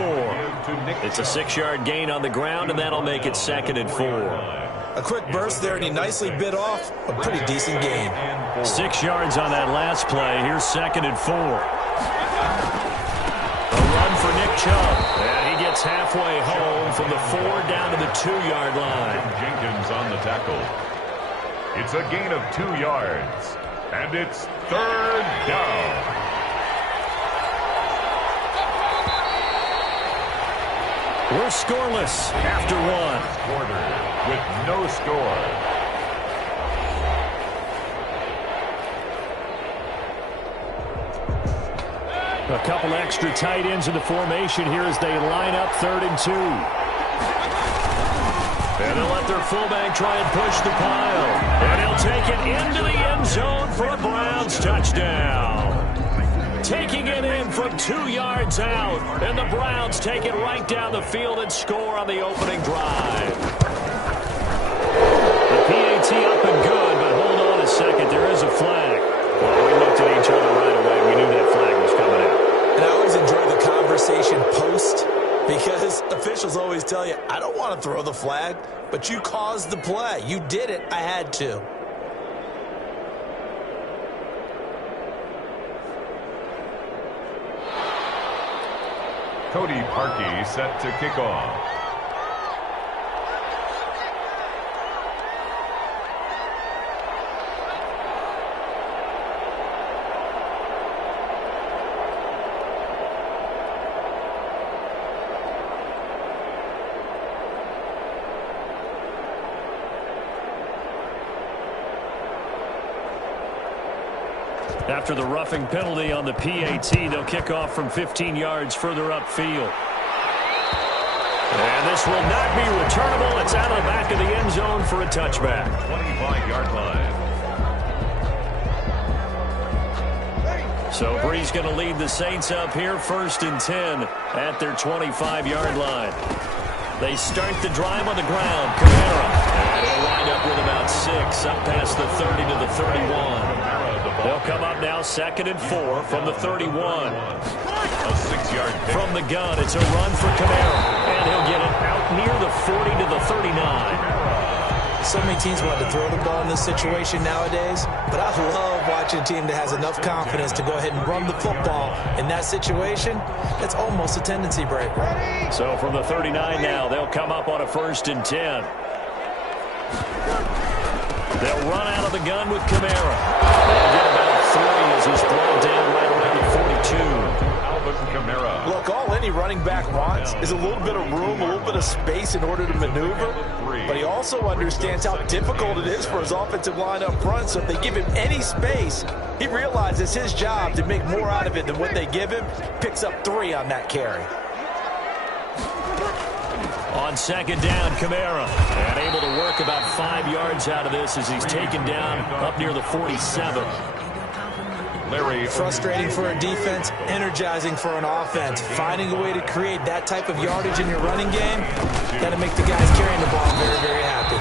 It's a 6-yard gain on the ground, and that'll make it 2nd and 4. A quick burst there, and he nicely bit off a pretty decent game. 6 yards on that last play. Here's 2nd and 4. A run for Nick Chubb. And he gets halfway home from the 4 down to the 2-yard line. Jenkins on the tackle. It's a gain of 2 yards. And it's third down. We're scoreless after one. Quarter with no score. A couple extra tight ends in the formation here as they line up 3rd and 2. And they'll let their fullback try and push the pile. And he'll take it into the end zone for a Browns touchdown. Taking it in from 2 yards out. And the Browns take it right down the field and score on the opening drive. The PAT up and good, but hold on a second. There is a flag. Well, we looked at each other right away. We knew that flag was coming out. And I always enjoy the conversation post because officials always tell you, I don't want to throw the flag, but you caused the play. You did it. I had to. Cody Parkey set to kick off. After the roughing penalty on the PAT, they'll kick off from 15 yards further upfield. And this will not be returnable. It's out of the back of the end zone for a touchback. 25-yard line. So Bree's going to lead the Saints up here, 1st and 10 at their 25-yard line. They start the drive on the ground. Kamara. And he'll wind up with about 6, up past the 30 to the 31. They'll come up now 2nd and 4 from the 31. A 6-yard pick. From the gun, it's a run for Kamara. And he'll get it out near the 40 to the 39. So many teams want to throw the ball in this situation nowadays, but I love watching a team that has enough confidence to go ahead and run the football. In that situation, it's almost a tendency breaker. So from the 39 now, they'll come up on a 1st and 10. They'll run out of the gun with Kamara. They'll get about 3 as he's brought down right around the 42. Alvin Kamara. Look, all any running back wants is a little bit of room, a little bit of space in order to maneuver. But he also understands how difficult it is for his offensive line up front. So if they give him any space, he realizes his job to make more out of it than what they give him. Picks up 3 on that carry. On 2nd down, Kamara. And able to work about 5 yards out of this as he's taken down up near the 47. Larry. Frustrating for a defense, energizing for an offense. Finding a way to create that type of yardage in your running game, got to make the guys carrying the ball very, very happy.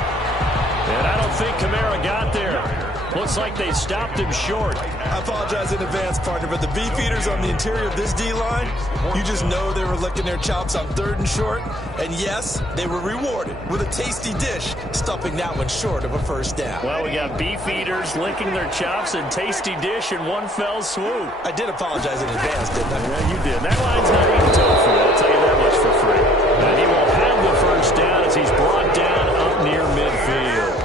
And I don't think Kamara got there. Looks like they stopped him short. I apologize in advance, partner, but the beefeaters on the interior of this D-line, you just know they were licking their chops on 3rd and short. And yes, they were rewarded with a tasty dish, stuffing that one short of a 1st down. Well, we got beefeaters licking their chops and tasty dish in one fell swoop. I did apologize in advance, didn't I? Yeah, you did. That line's not even tough for you. I'll tell you that much for free. And he will have the 1st down as he's brought down up near midfield.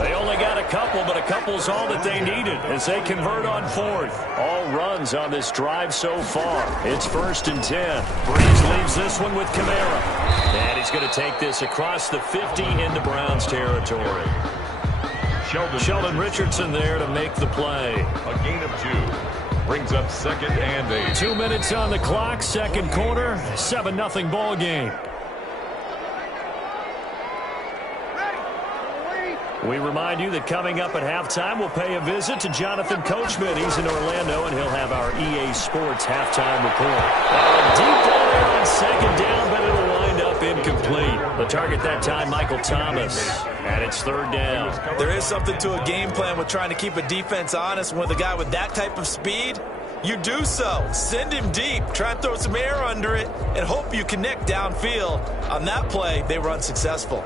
They only got a couple, but a couple's all that they needed as they convert on 4th. All runs on this drive so far. It's 1st and 10. Breeze leaves this one with Kamara. And he's going to take this across the 50 into Browns territory. Sheldon Richardson there to make the play. A gain of 2. Brings up 2nd and 8. 2 minutes on the clock, 2nd quarter, 7-0 ball game. We remind you that coming up at halftime, we'll pay a visit to Jonathan Coachman. He's in Orlando, and he'll have our EA Sports halftime report. Deep ball there on 2nd down, but it'll wind up incomplete. The target that time, Michael Thomas. And it's 3rd down. There is something to a game plan with trying to keep a defense honest. With a guy with that type of speed, you do so. Send him deep. Try and throw some air under it and hope you connect downfield. On that play, they were unsuccessful.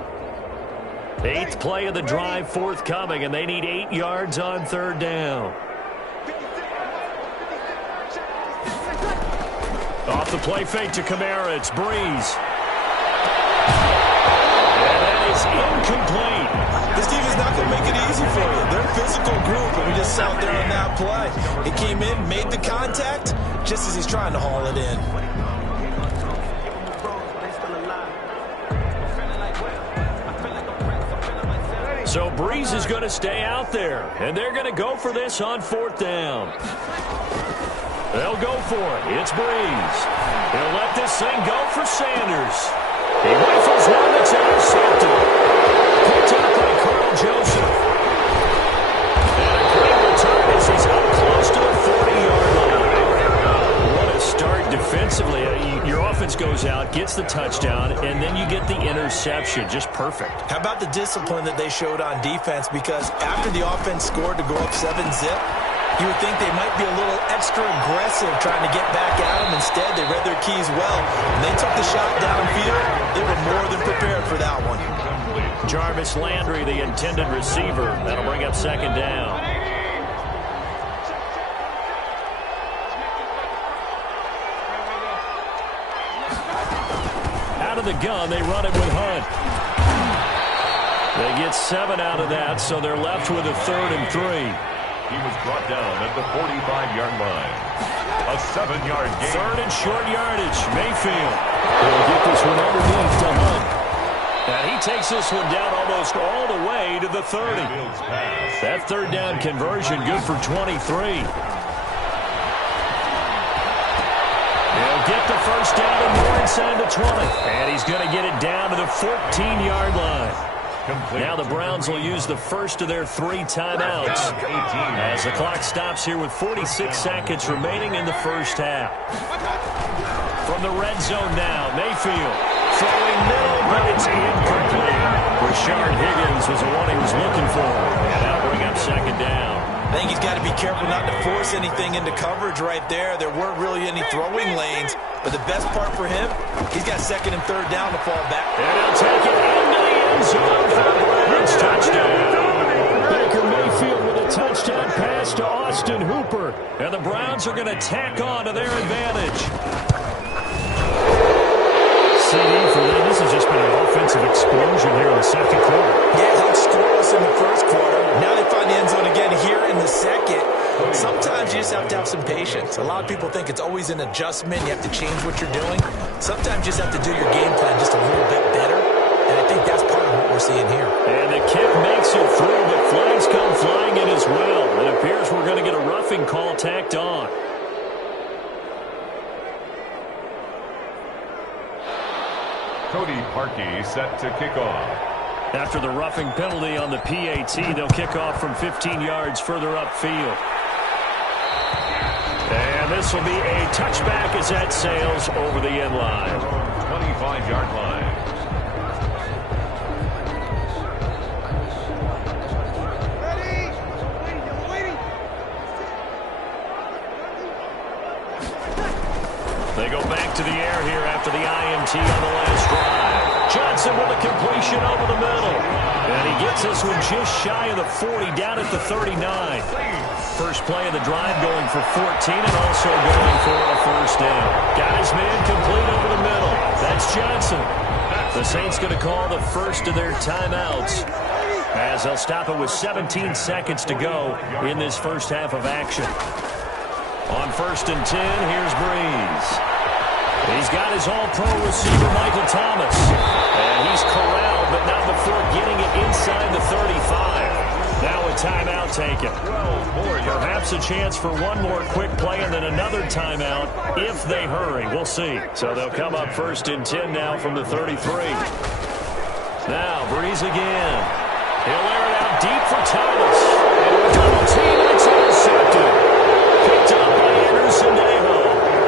8th play of the drive forthcoming, and they need 8 yards on 3rd down. Off the play fake to Kamara, it's Breeze. And that is incomplete. This team is not going to make it easy for you. They're physical. physical group, and we just saw it there on that play. He came in, made the contact, just as he's trying to haul it in. So Breeze is going to stay out there, and they're going to go for this on 4th down. They'll go for it. It's Breeze. He'll let this thing go for Sanders. He rifles one that's intercepted. Picked up by Carl Joseph. And a great return as he's up close to the 40-yard line. What a start defensively. Your offense goes out, gets the touchdown, and then you get the interception. Just perfect. How about the discipline that they showed on defense? Because after the offense scored to go up 7-zip, you would think they might be a little extra aggressive trying to get back at them. Instead, they read their keys well. When they took the shot downfield, they were more than prepared for that one. Jarvis Landry, the intended receiver. That'll bring up 2nd down. Out of the gun, they run it with Hunt. They get 7 out of that, so they're left with a 3rd and 3. He was brought down at the 45-yard line. A 7-yard gain. 3rd and short yardage. Mayfield. They'll get this one underneath to Hunt. And he takes this one down almost all the way to the 30. That 3rd down conversion good for 23. He'll get the 1st down and more inside the 20. And he's going to get it down to the 14-yard line. Now the Browns will use the first of their 3 timeouts as the clock stops here with 46 seconds remaining in the first half. From the red zone now, Mayfield throwing middle, but it's incomplete. Rashard Higgins was the one he was looking for. And that'll bring up 2nd down. I think he's got to be careful not to force anything into coverage right there. There weren't really any throwing lanes, but the best part for him, he's got 2nd and 3rd down to fall back. And he'll take it into the end zone for the Browns. Touchdown. Baker Mayfield with a touchdown pass to Austin Hooper. And the Browns are going to tack on to their advantage. CD for them. This has just been an offensive explosion here in the 2nd quarter. Yeah, helped scoreless in the 1st quarter. Now they find the end zone again here in the 2nd. Sometimes you just have to have some patience. A lot of people think it's always an adjustment. You have to change what you're doing. Sometimes you just have to do your game plan just a little bit better. And I think that's part of what we're seeing here. And the kick makes it through, but flags come flying in as well. It appears we're going to get a roughing call tacked on. Cody Parkey set to kick off. After the roughing penalty on the PAT, they'll kick off from 15 yards further upfield. And this will be a touchback as that sails over the end line. 25-yard line. They go back to the air here after the INT on the last drive. Johnson with a completion over the middle. And he gets this one just shy of the 40, down at the 39. First play of the drive going for 14 and also going for a 1st down. Got his man complete over the middle. That's Johnson. The Saints going to call the first of their timeouts as they'll stop it with 17 seconds to go in this first half of action. On 1st and 10, here's Breeze. He's got his all-pro receiver, Michael Thomas. And he's corralled, but not before getting it inside the 35. Now a timeout taken. Perhaps a chance for one more quick play and then another timeout if they hurry. We'll see. So they'll come up 1st and 10 now from the 33. Now Breeze again. He'll air it out deep for Thomas. And with double team, it's intercepted. Picked up by Anderson Aho.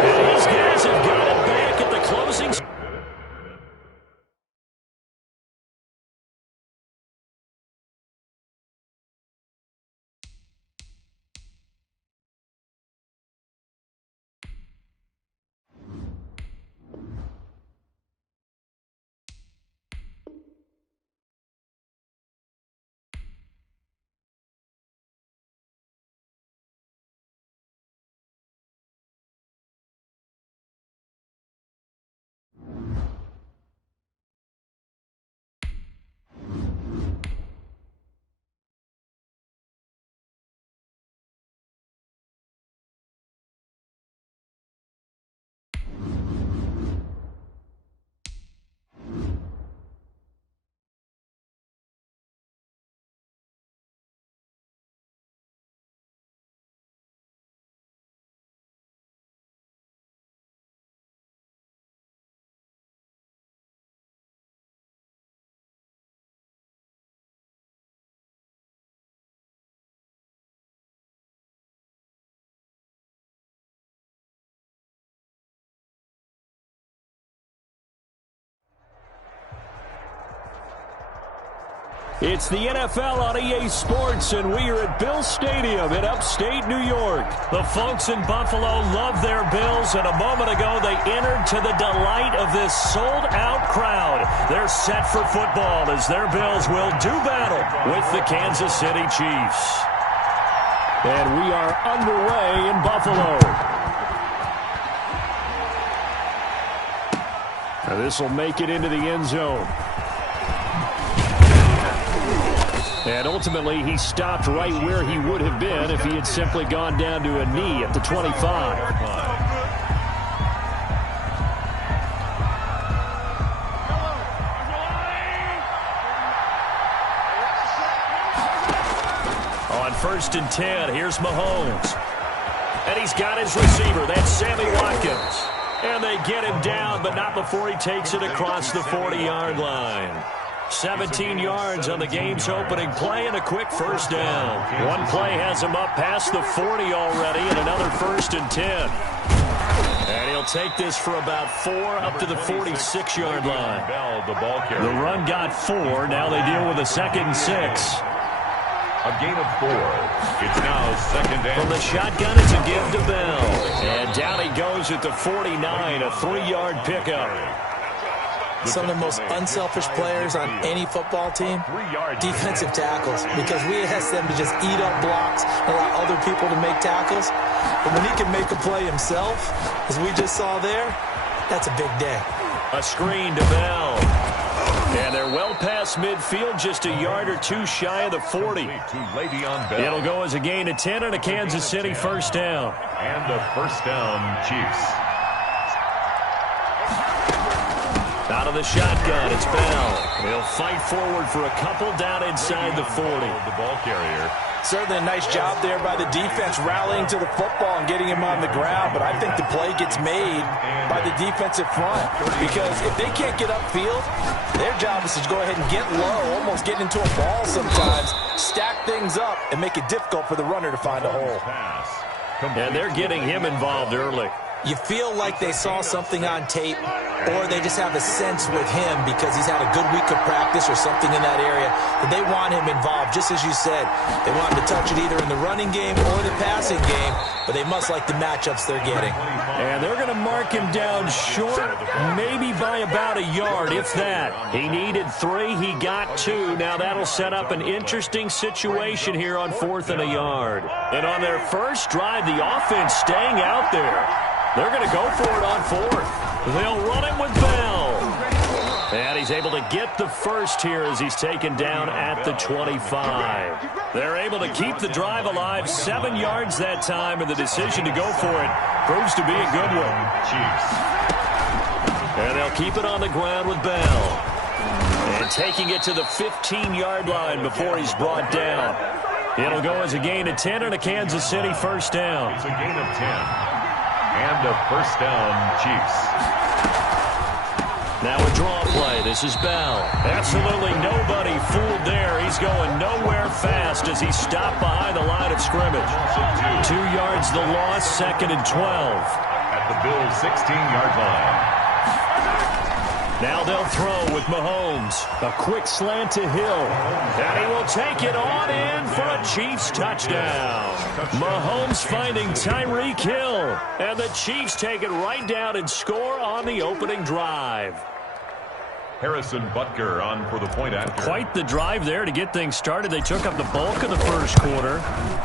And these guys have got it back at the closing. It's the NFL on EA Sports, and we are at Bills Stadium in upstate New York. The folks in Buffalo love their Bills, and a moment ago they entered to the delight of this sold-out crowd. They're set for football as their Bills will do battle with the Kansas City Chiefs. And we are underway in Buffalo. Now this will make it into the end zone. And ultimately, he stopped right where he would have been if he had simply gone down to a knee at the 25. On 1st and 10, here's Mahomes. And he's got his receiver. That's Sammy Watkins. And they get him down, but not before he takes it across the 40-yard line. 17 yards on the game's opening play and a quick first down. One play has him up past the 40 already and another 1st and 10. And he'll take this for about 4 up to the 46-yard line. The run got 4. Now they deal with a 2nd and 6. A gain of 4. It's now 2nd and. From the shotgun, it's a give to Bell. And down he goes at the 49, a 3-yard pickup. Some of the most unselfish players on any football team, defensive tackles, because we ask them to just eat up blocks and allow other people to make tackles. But when he can make a play himself, as we just saw there, that's a big day. A screen to Bell. And they're well past midfield, just a yard or 2 shy of the 40. It'll go as a gain of 10 and a Kansas City first down. And a first down, Chiefs. Out of the shotgun, it's Bell. He'll fight forward for a couple down inside the 40. The ball carrier. Certainly a nice job there by the defense rallying to the football and getting him on the ground, but I think the play gets made by the defensive front because if they can't get upfield, their job is to go ahead and get low, almost get into a ball sometimes, stack things up, and make it difficult for the runner to find a hole. And they're getting him involved early. You feel like they saw something on tape, or they just have a sense with him because he's had a good week of practice or something in that area that they want him involved. Just as you said, they want him to touch it either in the running game or the passing game, but they must like the matchups they're getting. And they're going to mark him down short, maybe by about a yard, if that. He needed 3, he got 2. Now that'll set up an interesting situation here on 4th and a yard. And on their first drive, the offense staying out there. They're going to go for it on 4th. They'll run it with Bell. And he's able to get the first here as he's taken down at the 25. They're able to keep the drive alive, 7 yards that time, and the decision to go for it proves to be a good one. Chiefs. And they'll keep it on the ground with Bell. And taking it to the 15-yard line before he's brought down. It'll go as a gain of 10 and a Kansas City first down. It's a gain of 10. And a first down, Chiefs. Now a draw play. This is Bell. Absolutely nobody fooled there. He's going nowhere fast as he stopped behind the line of scrimmage. 2 yards the loss, 2nd and 12. At the Bills' 16-yard line. Now they'll throw with Mahomes. A quick slant to Hill. And he will take it on in for a Chiefs touchdown. Mahomes finding Tyreek Hill. And the Chiefs take it right down and score on the opening drive. Harrison Butker on for the point after. Quite the drive there to get things started. They took up the bulk of the first quarter,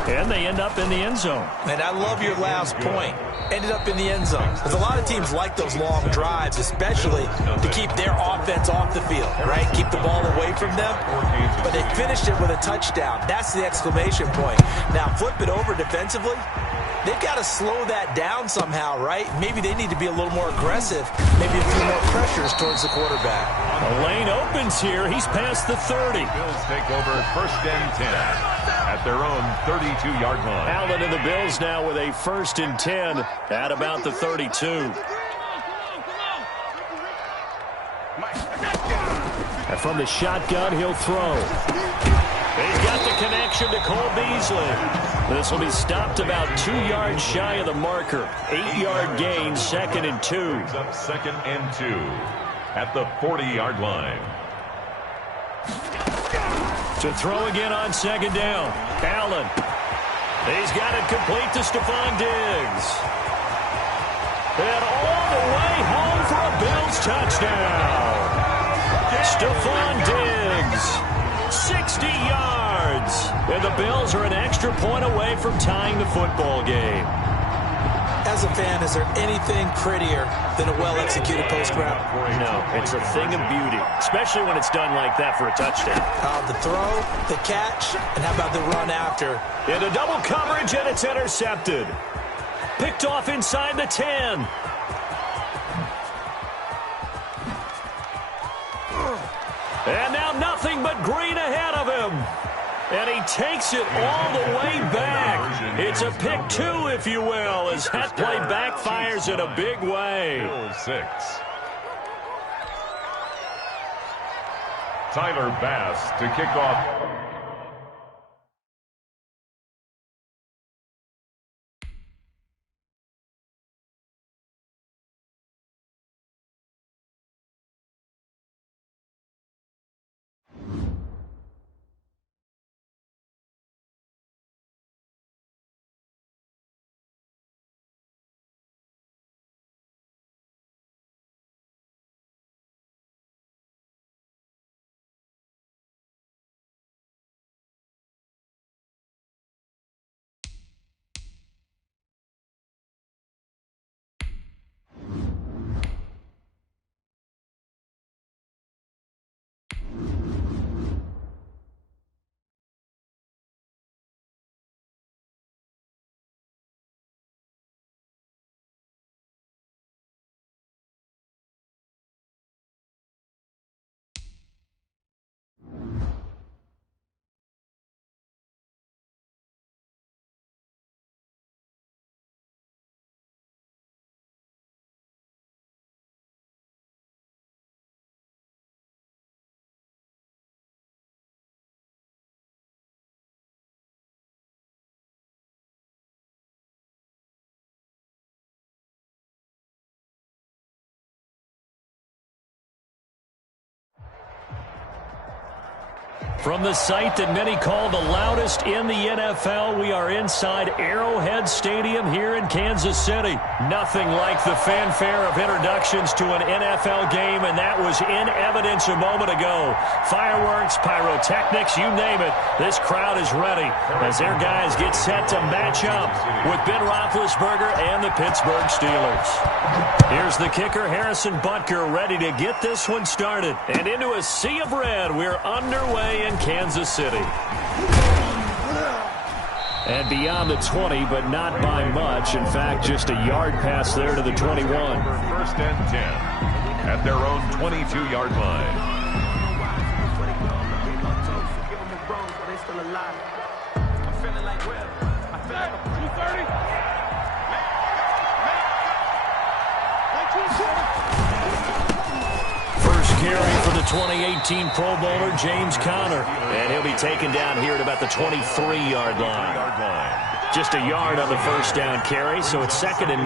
and they end up in the end zone. And I love your last point. Ended up in the end zone. Because a lot of teams like those long drives, especially to keep their offense off the field, right? Keep the ball away from them. But they finished it with a touchdown. That's the exclamation point. Now flip it over defensively. They've got to slow that down somehow, right? Maybe they need to be a little more aggressive. Maybe a few more pressures towards the quarterback. The lane opens here. He's past the 30. Bills take over 1st and 10 at their own 32-yard line. Allen and the Bills now with a 1st and 10 at about the 32. And from the shotgun, he'll throw. He's got the connection to Cole Beasley. This will be stopped about 2 yards shy of the marker. 8-yard gain, 2nd and 2. Up 2nd and 2 at the 40-yard line. To throw again on second down. Allen. He's got it complete to Stephon Diggs. And all the way home for a Bills touchdown. Stephon Diggs, 60 yards. And the Bills are an extra point away from tying the football game. As a fan, is there anything prettier than a well-executed post route? No, it's a thing of beauty, especially when it's done like that for a touchdown. The throw, the catch, and how about the run after? Into double coverage, and it's intercepted. Picked off inside the 10. And now nothing but green ahead of him. And he takes it all the way back. It's a pick two, if you will, as that play backfires in a big way. 6. Tyler Bass to kick off. From the site that many call the loudest in the NFL, we are inside Arrowhead Stadium here in Kansas City. Nothing like the fanfare of introductions to an NFL game, and that was in evidence a moment ago. Fireworks, pyrotechnics, you name it. This crowd is ready as their guys get set to match up with Ben Roethlisberger and the Pittsburgh Steelers. Here's the kicker, Harrison Butker, ready to get this one started. And into a sea of red, we're underway in Kansas City. And beyond the 20, but not by much. In fact, just a yard pass there to the 21. First and 10 at their own 22-yard line. Carry for the 2018 Pro Bowler, James Conner. And he'll be taken down here at about the 23-yard line. Just a yard on the first down carry, so it's 2nd and 9.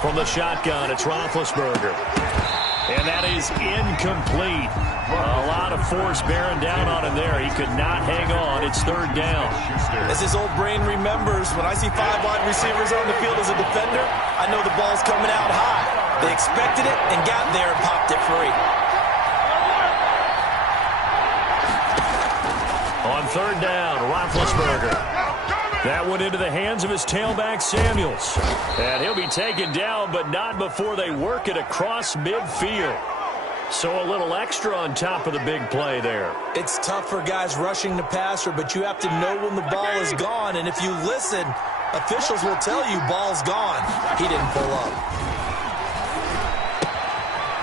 From the shotgun, it's Roethlisberger. And that is incomplete. A lot of force bearing down on him there. He could not hang on. It's 3rd down. As his old brain remembers, when I see 5 wide receivers on the field as a defender, I know the ball's coming out high. They expected it and got there and popped it free. On 3rd down, Roethlisberger. That went into the hands of his tailback, Samuels. And he'll be taken down, but not before they work it across midfield. So a little extra on top of the big play there. It's tough for guys rushing the passer, but you have to know when the ball is gone. And if you listen, officials will tell you ball's gone. He didn't pull up.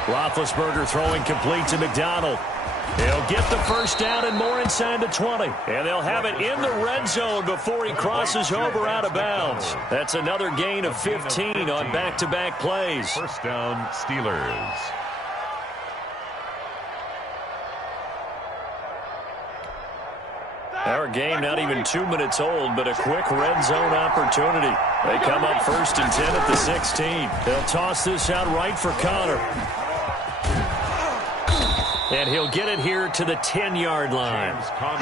Roethlisberger throwing complete to McDonald. He'll get the first down and more inside the 20. And they'll have it in the red zone before he crosses over out of bounds. That's another gain of 15 on back-to-back plays. First down, Steelers. Our game not even 2 minutes old, but a quick red zone opportunity. They come up 1st and 10 at the 16. They'll toss this out right for Conner. And he'll get it here to the 10-yard line.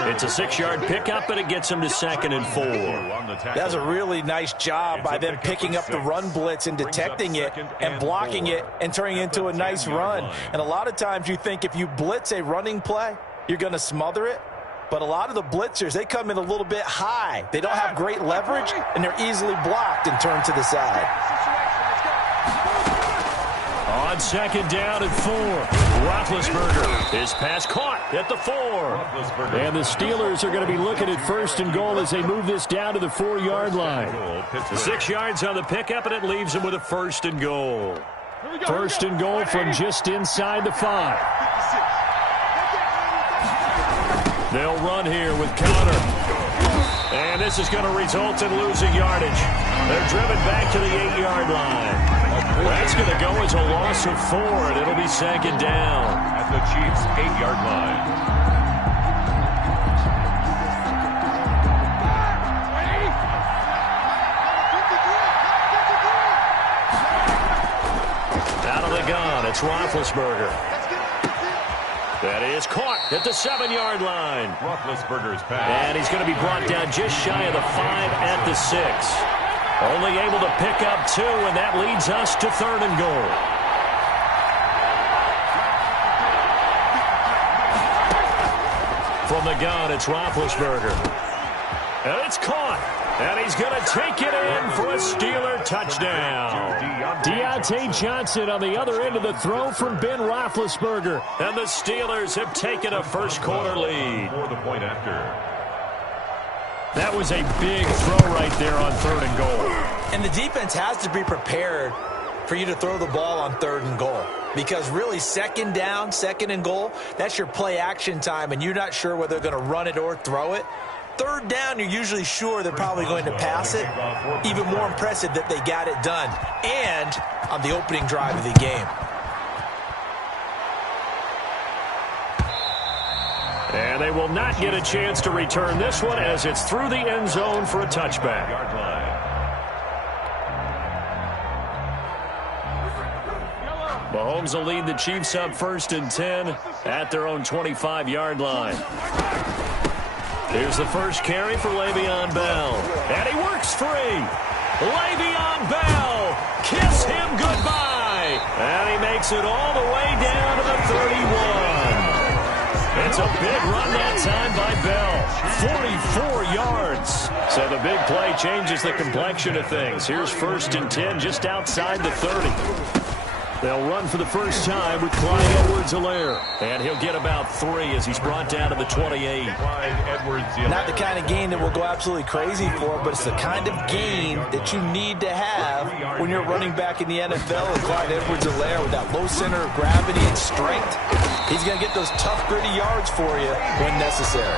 It's a 6-yard pickup, and it gets him to 2nd and 4. That's a really nice job by them picking up the run blitz and detecting it and blocking it and turning it into a nice run. And a lot of times you think if you blitz a running play, you're going to smother it. But a lot of the blitzers, they come in a little bit high. They don't have great leverage, and they're easily blocked and turned to the side. On 2nd down and 4, Roethlisberger. His pass caught at the 4. And the Steelers are going to be looking at 1st and goal as they move this down to the 4-yard line. 6 yards on the pickup, and it leaves them with a 1st and goal. 1st and goal from just inside the 5. They'll run here with Conner. And this is going to result in losing yardage. They're driven back to the 8-yard line. That's going to go as a loss of 4, and it'll be 2nd down. At the Chiefs' 8-yard line. Out of the gun, it's Roethlisberger. That is caught at the 7-yard line. Roethlisberger's pass. And he's going to be brought down just shy of the 5 at the 6. Only able to pick up 2, and that leads us to 3rd and goal. From the gun, it's Roethlisberger. And it's caught. And he's going to take it in for a Steeler touchdown. Deontay Johnson on the other end of the throw from Ben Roethlisberger. And the Steelers have taken a first-quarter lead. For the point after. That was a big throw right there on 3rd and goal. And the defense has to be prepared for you to throw the ball on 3rd and goal. Because really, 2nd down, 2nd and goal, that's your play action time, and you're not sure whether they're going to run it or throw it. 3rd down, you're usually sure they're probably going to pass it. Even more impressive that they got it done. And on the opening drive of the game. And they will not get a chance to return this one as it's through the end zone for a touchback. Mahomes will lead the Chiefs up 1st and 10 at their own 25-yard line. Here's the first carry for Le'Veon Bell. And he works free. Le'Veon Bell, kiss him goodbye. And he makes it all the way down to the 31. It's a big run that time by Bell. 44 yards. So the big play changes the complexion of things. Here's 1st and 10 just outside the 30. They'll run for the first time with Clyde Edwards-Helaire. And he'll get about 3 as he's brought down to the 28. Not the kind of game that we'll go absolutely crazy for, but it's the kind of game that you need to have when you're running back in the NFL with Clyde Edwards-Helaire with that low center of gravity and strength. He's going to get those tough, gritty yards for you when necessary.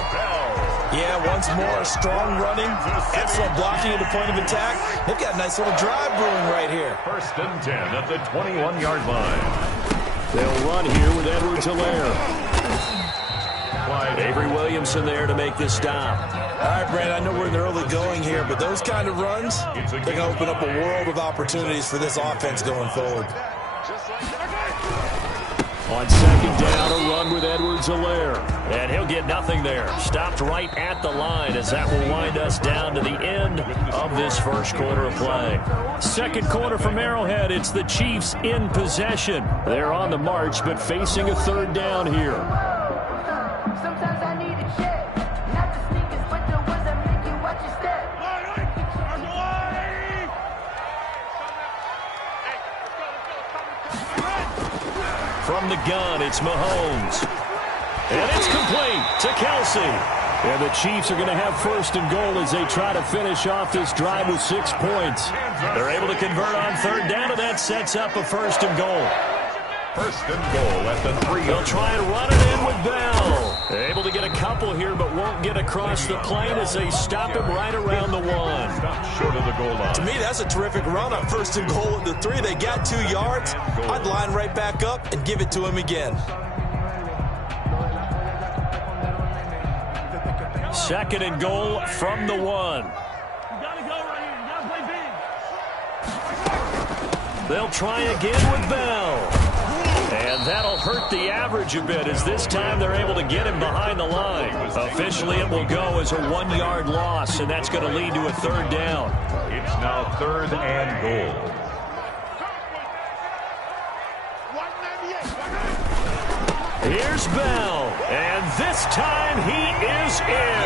Yeah, once more, strong running, excellent blocking at the point of attack. They've got a nice little drive brewing right here. 1st and 10 at the 21-yard line. They'll run here with Edwards-Helaire. Avery Williamson there to make this stop. All right, Brandon, I know we're in the early going here, but those kind of runs, they're going to open up a world of opportunities for this offense going forward. On 2nd down, a run with Edwards-Helaire. And he'll get nothing there. Stopped right at the line as that will wind us down to the end of this first quarter of play. Second quarter from Arrowhead. It's the Chiefs in possession. They're on the march, but facing a 3rd down here. Sometimes I need a check. Not the sneakers, but the ones that make you watch your step. From the gun, it's Mahomes. And it's complete to Kelsey. And the Chiefs are going to have 1st and goal as they try to finish off this drive with 6 points. They're able to convert on 3rd down, and that sets up a 1st and goal. 1st and goal at the 3. They'll try and run it in with Bell. Able to get a couple here, but won't get across the plane as they stop him right around the 1. Stop short of the goal line. To me, that's a terrific run on 1st and goal at the 3. They got 2 yards. I'd line right back up and give it to him again. 2nd and goal from the 1. They'll try again with Bell. And that'll hurt the average a bit, as this time they're able to get him behind the line. Officially, it will go as a 1-yard loss, and that's going to lead to a third down. It's now 3rd and goal. Here's Bell, and this time he is in.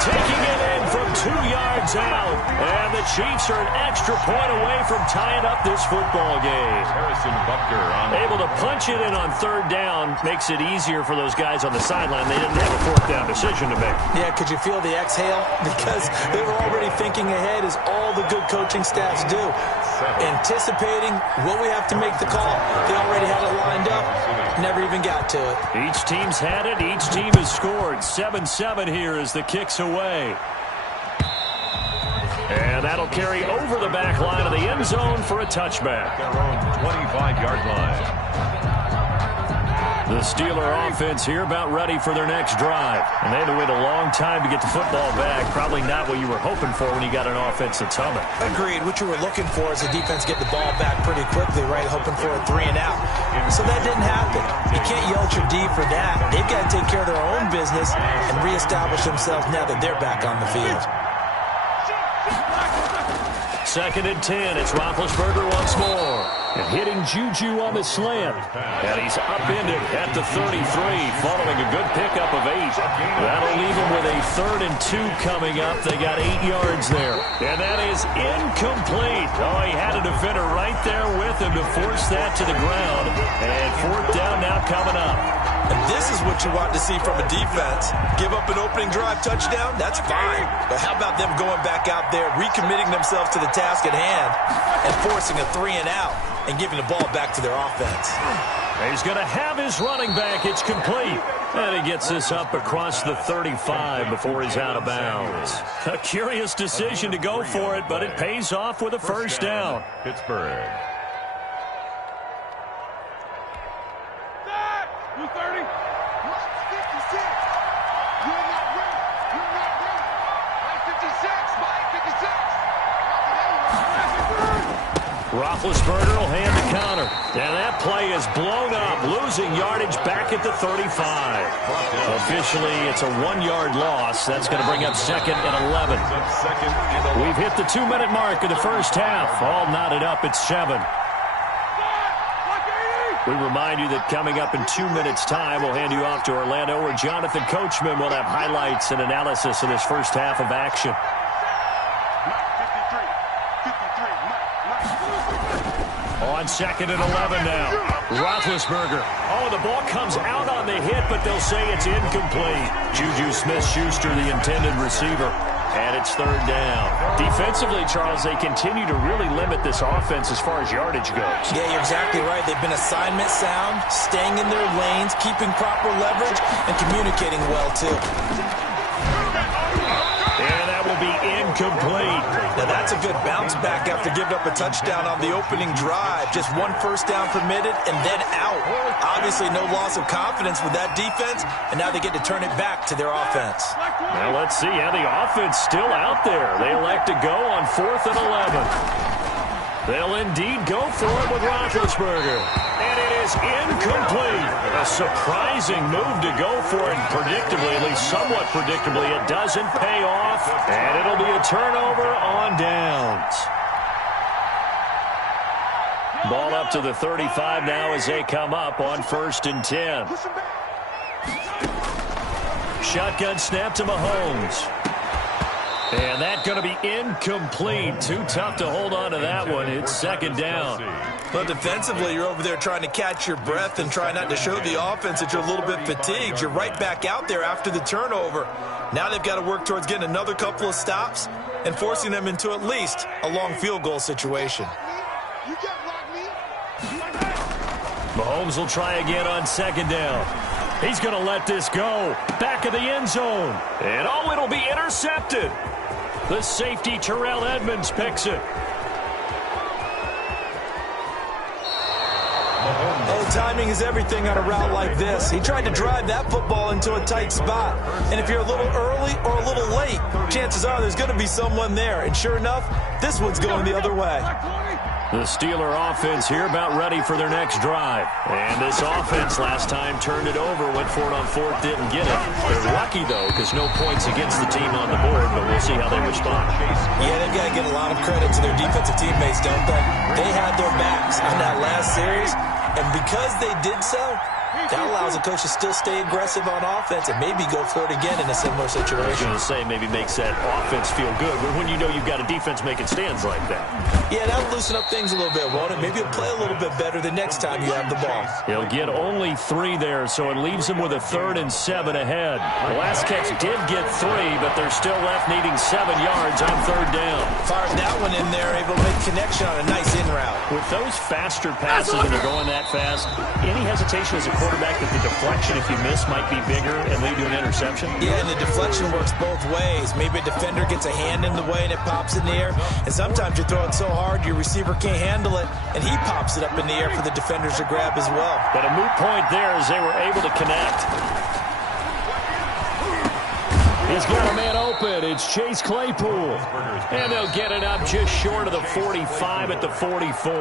Taking it in from 2 yards out, and the Chiefs are an extra point away from tying up this football game. Harrison Butker able to punch it in on 3rd down makes it easier for those guys on the sideline. They didn't have a 4th down decision to make. Yeah, could you feel the exhale? Because they were already thinking ahead, as all the good coaching staffs do. Anticipating what we have to make the call. They already had it lined up. Never even got to it. Each team's had it. Each team has scored. 7-7 here as the kick's away. And that'll carry over the back line of the end zone for a touchback. Their own 25-yard line. The Steeler offense here about ready for their next drive. And they had to wait a long time to get the football back. Probably not what you were hoping for when you got an offense that's humming. Agreed. What you were looking for is the defense get the ball back pretty quickly, right? Hoping for a 3 and out. So that didn't happen. You can't yell at your D for that. They've got to take care of their own business and reestablish themselves now that they're back on the field. 2nd and 10. It's Roethlisberger once more. And hitting Juju on the slant. And he's upended at the 33, following a good pickup of 8. That'll leave him with a 3rd and 2 coming up. They got 8 yards there. And that is incomplete. Oh, he had a defender right there with him to force that to the ground. And 4th down now coming up. And this is what you want to see from a defense. Give up an opening drive touchdown, that's fine. But how about them going back out there, recommitting themselves to the task at hand, and forcing a 3 and out, and giving the ball back to their offense. He's going to have his running back. It's complete. And he gets this up across the 35 before he's out of bounds. A curious decision to go for it, but it pays off with a first down. Pittsburgh. 230. 56. You're not ready. You're not ready. Mike 56. Mike 56. Roethlisberger will hand the counter. And that play is blown up, losing yardage back at the 35. Officially, it's a 1-yard loss. That's going to bring up 2nd and 11. We've hit the 2-minute mark of the first half. All knotted up at 7. We remind you that coming up in 2 minutes' time, we'll hand you off to Orlando, where Jonathan Coachman will have highlights and analysis of this first half of action. On 2nd and 11 now. Roethlisberger. Oh, the ball comes out on the hit, but they'll say it's incomplete. Juju Smith-Schuster, the intended receiver. And it's 3rd down. Defensively, Charles, they continue to really limit this offense as far as yardage goes. Yeah, you're exactly right. They've been assignment sound, staying in their lanes, keeping proper leverage, and communicating well, too. And that will be incomplete. Now that's a good bounce back after giving up a touchdown on the opening drive. Just 1 first down permitted and then out. Obviously no loss of confidence with that defense, and now they get to turn it back to their offense. Now let's see. Yeah, the offense still out there. They elect to go on 4th and 11. They'll indeed go for it with Roethlisberger. And it is incomplete. A surprising move to go for it, predictably, at least somewhat predictably. It doesn't pay off, and it'll be a turnover on downs. Ball up to the 35 now as they come up on 1st and 10. Shotgun snap to Mahomes. And that's going to be incomplete. Too tough to hold on to that one. It's 2nd down. But defensively, you're over there trying to catch your breath and try not to show the offense that you're a little bit fatigued. You're right back out there after the turnover. Now they've got to work towards getting another couple of stops and forcing them into at least a long field goal situation. Mahomes will try again on 2nd down. He's going to let this go. Back of the end zone. And oh, it'll be intercepted. The safety, Terrell Edmonds, picks it. Oh, timing is everything on a route like this. He tried to drive that football into a tight spot. And if you're a little early or a little late, chances are there's going to be someone there. And sure enough, this one's going the other way. The Steeler offense here about ready for their next drive. And this offense last time turned it over, went for it on fourth, didn't get it. They're lucky, though, because no points against the team on the board, but we'll see how they respond. Yeah, they've got to give a lot of credit to their defensive teammates, don't they? They had their backs on that last series, and because they did so, that allows the coach to still stay aggressive on offense and maybe go for it again in a similar situation. I was going to say maybe makes that offense feel good, but when you know you've got a defense making stands like that. Yeah, that'll loosten up things a little bit, won't it? Maybe he'll play a little bit better the next time you have the ball. He'll get only 3 there, so it leaves him with a 3rd and 7 ahead. The last catch did get 3, but they're still left needing 7 yards on 3rd down. Fired that one in there, able to make connection on a nice in route. With those faster passes when they're going that fast, any hesitation as a quarterback that the deflection, if you miss, might be bigger and lead to an interception? Yeah, and the deflection works both ways. Maybe a defender gets a hand in the way and it pops in the air, and sometimes you throw it so hard your receiver can't handle it, and he pops it up in the air for the defenders to grab as well. But a moot point there as they were able to connect. He's got a man open. It's Chase Claypool. And they'll get it up just short of the 45 at the 44.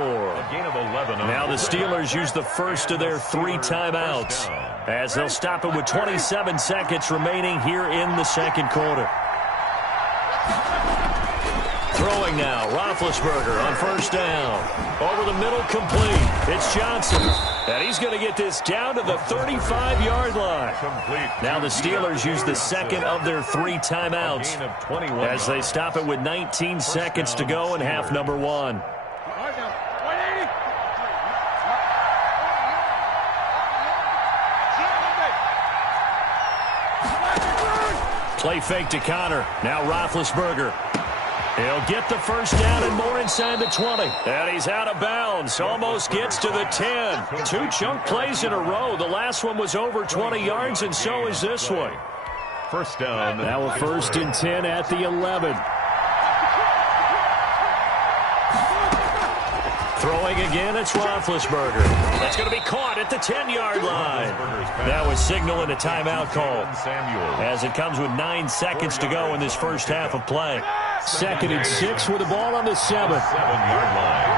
Now the Steelers use the first of their 3 timeouts as they'll stop it with 27 seconds remaining here in the second quarter. Throwing now, Roethlisberger on first down. Over the middle, complete. It's Johnson. And he's going to get this down to the 35-yard line. Now the Steelers use the second of their 3 timeouts as they stop it with 19 seconds to go in half number 1. Play fake to Connor. Now Roethlisberger. He'll get the first down and more inside the 20. And he's out of bounds. Almost gets to the 10. 2 chunk plays in a row. The last one was over 20 yards, and so is this one. First down. Now a 1st and 10 at the 11. Throwing again, it's Roethlisberger. That's going to be caught at the 10-yard line. That was signaling a timeout call as it comes with 9 seconds to go in this first half of play. 2nd and 6 with the ball on the 7. 7-yard line.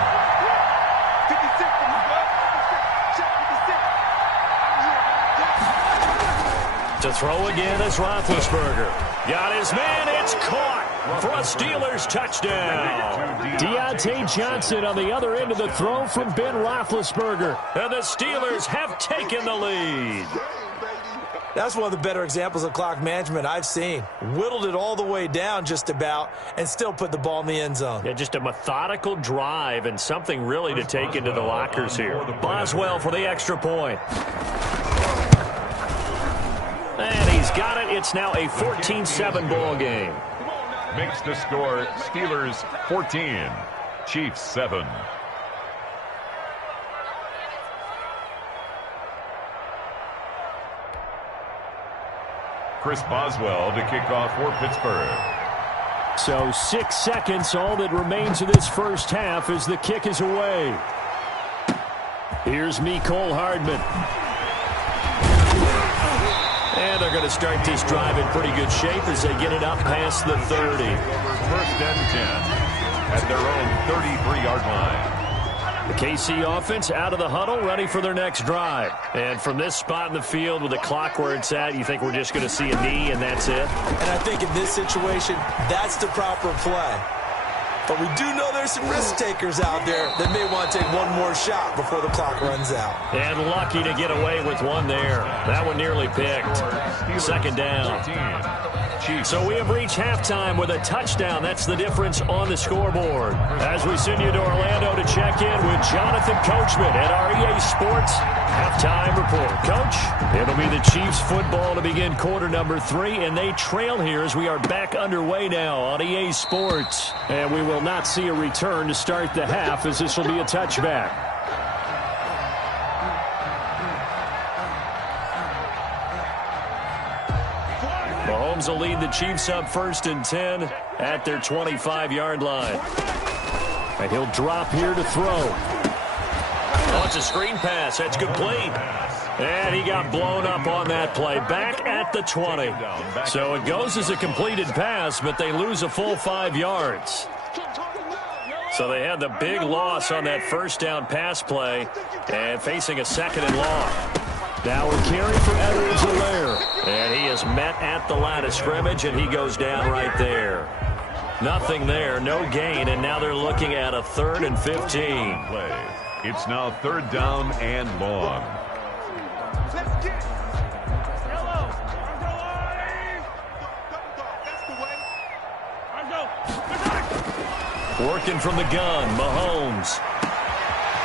56. To throw again is Roethlisberger. Got his man, it's caught for a Steelers touchdown. Deontay Johnson on the other end of the throw from Ben Roethlisberger. And the Steelers have taken the lead. That's one of the better examples of clock management I've seen. Whittled it all the way down just about and still put the ball in the end zone. Yeah, just a methodical drive and something really to take into the lockers here. Boswell for the extra point. And he's got it. It's now a 14-7 ball game. Makes the score Steelers 14, Chiefs 7. Chris Boswell to kick off for Pittsburgh. So 6 seconds, all that remains of this first half as the kick is away. Here's Mecole Hardman. And they're going to start this drive in pretty good shape as they get it up past the 30. 1st and 10 at their own 33-yard line. The KC offense out of the huddle, ready for their next drive. And from this spot in the field with the clock where it's at, you think we're just going to see a knee and that's it? And I think in this situation, that's the proper play. But we do know there's some risk takers out there that may want to take one more shot before the clock runs out. And lucky to get away with one there. That one nearly picked. 2nd down. So we have reached halftime with a touchdown. That's the difference on the scoreboard. As we send you to Orlando to check in with Jonathan Coachman at our EA Sports Halftime Report. Coach, it'll be the Chiefs football to begin quarter number 3, and they trail here as we are back underway now on EA Sports. And we will not see a return to start the half as this will be a touchback. Mahomes will lead the Chiefs up 1st and 10 at their 25-yard line. And he'll drop here to throw. Oh, it's a screen pass. That's complete. And he got blown up on that play. Back at the 20. So it goes as a completed pass, but they lose a full 5 yards. So they had the big loss on that first down pass play and facing a second and long. Now we're carry for Edwards-Helaire. And he is met at the line of scrimmage, and he goes down right there. Nothing there, no gain, and now they're looking at a 3rd and 15. Play. It's now 3rd down and long. Let's get That's the way. Working from the gun, Mahomes.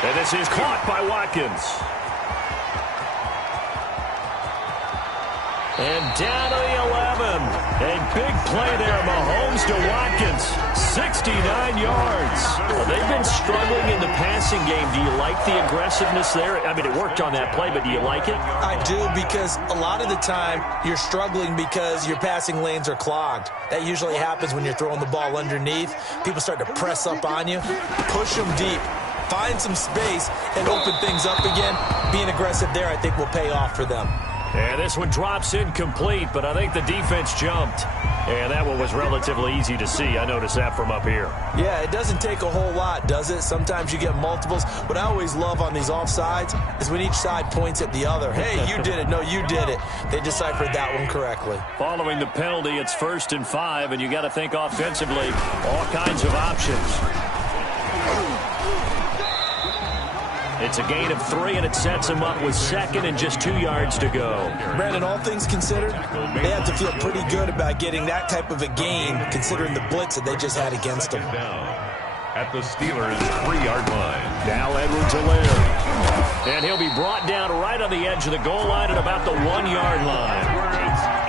And this is caught by Watkins. And down to the 11. A big play there, Mahomes to Watkins. 69 yards. Well, they've been struggling in the passing game. Do you like the aggressiveness there? I mean, it worked on that play, but do you like it? I do, because a lot of the time you're struggling because your passing lanes are clogged. That usually happens when you're throwing the ball underneath. People start to press up on you. Push them deep. Find some space and open things up again. Being aggressive there, I think, will pay off for them. And this one drops incomplete, but I think the defense jumped. And that one was relatively easy to see. I noticed that from up here. Yeah, it doesn't take a whole lot, does it? Sometimes you get multiples. What I always love on these offsides is when each side points at the other. Hey, you did it. No, you did it. They deciphered that one correctly. Following the penalty, it's 1st and 5, and you got to think offensively, all kinds of options. It's a gain of 3, and it sets them up with 2nd and just 2 yards to go. Brandon, all things considered, they have to feel pretty good about getting that type of a gain, considering the blitz that they just had against them. At the Steelers' 3-yard line. Now Edwards-Helaire. And he'll be brought down right on the edge of the goal line at about the 1-yard line.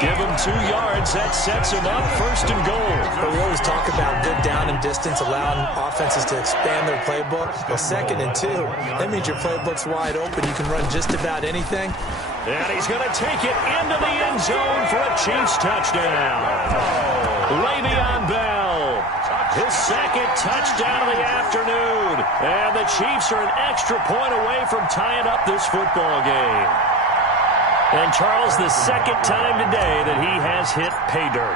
Give him 2 yards. That sets him up 1st and goal. But we always talk about good down and distance, allowing offenses to expand their playbook. Well, 2nd and 2, that means your playbook's wide open. You can run just about anything. And he's going to take it into the end zone for a Chiefs touchdown. Le'Veon Bell, his 2nd touchdown of the afternoon. And the Chiefs are an extra point away from tying up this football game. And Charles, the 2nd time today that he has hit pay dirt.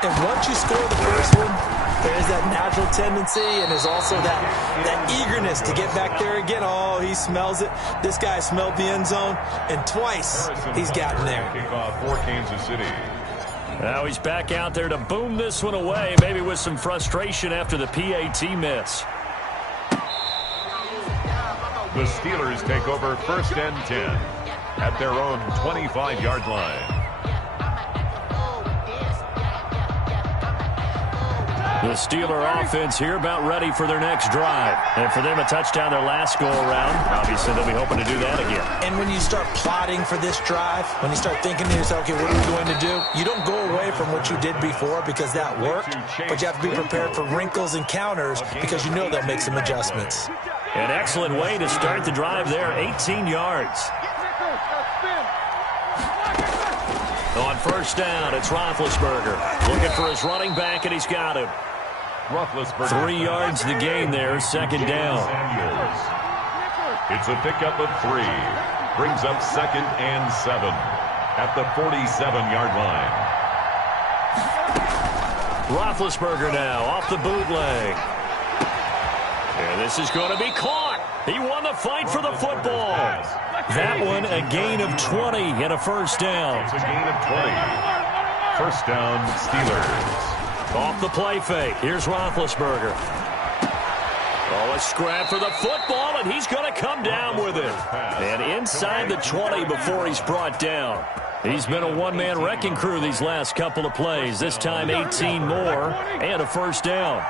And once you score the first one, there's that natural tendency, and there's also that eagerness to get back there again. Oh, he smells it. This guy smelled the end zone, and twice he's gotten there. Kickoff for Kansas City. Now he's back out there to boom this one away, maybe with some frustration after the PAT miss. The Steelers take over 1st and 10 at their own 25-yard line. The Steeler offense here about ready for their next drive. And for them, a touchdown their last go-around. Obviously, they'll be hoping to do that again. And when you start plotting for this drive, when you start thinking to yourself, okay, what are we going to do? You don't go away from what you did before because that worked, but you have to be prepared for wrinkles and counters because you know they'll make some adjustments. An excellent way to start the drive there, 18 yards. On 1st down, it's Roethlisberger. Looking for his running back, and he's got him. Roethlisberger. 3 yards the gain there, 2nd down. It's a pickup of 3. Brings up 2nd and 7 at the 47-yard line. Roethlisberger now off the bootleg. And this is going to be caught. He won the fight for the football. That one, a gain of 20 and a 1st down. It's a gain of 20. 1st down, Steelers. Off the play fake. Here's Roethlisberger. Oh, a scrap for the football, and he's going to come down with it. And inside the 20 before he's brought down. He's been a one-man wrecking crew these last couple of plays. This time 18 more and a 1st down.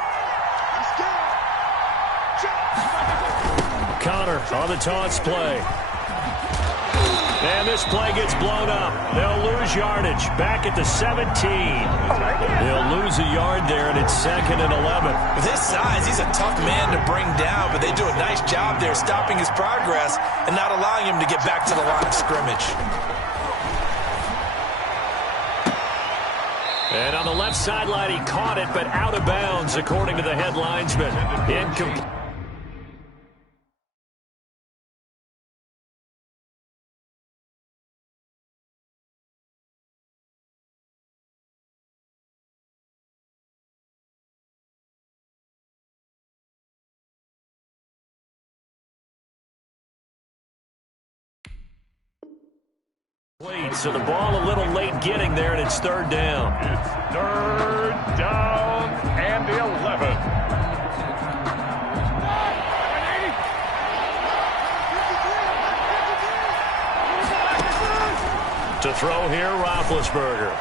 Connor on the taunts play. And this play gets blown up. They'll lose yardage back at the 17. They'll lose a yard there, and it's 2nd and 11. With his size, he's a tough man to bring down, but they do a nice job there stopping his progress and not allowing him to get back to the line of scrimmage. And on the left sideline, he caught it, but out of bounds, according to the head linesman. Incomplete. So the ball a little late getting there, and it's third down. It's third down and 11. To throw here, Roethlisberger.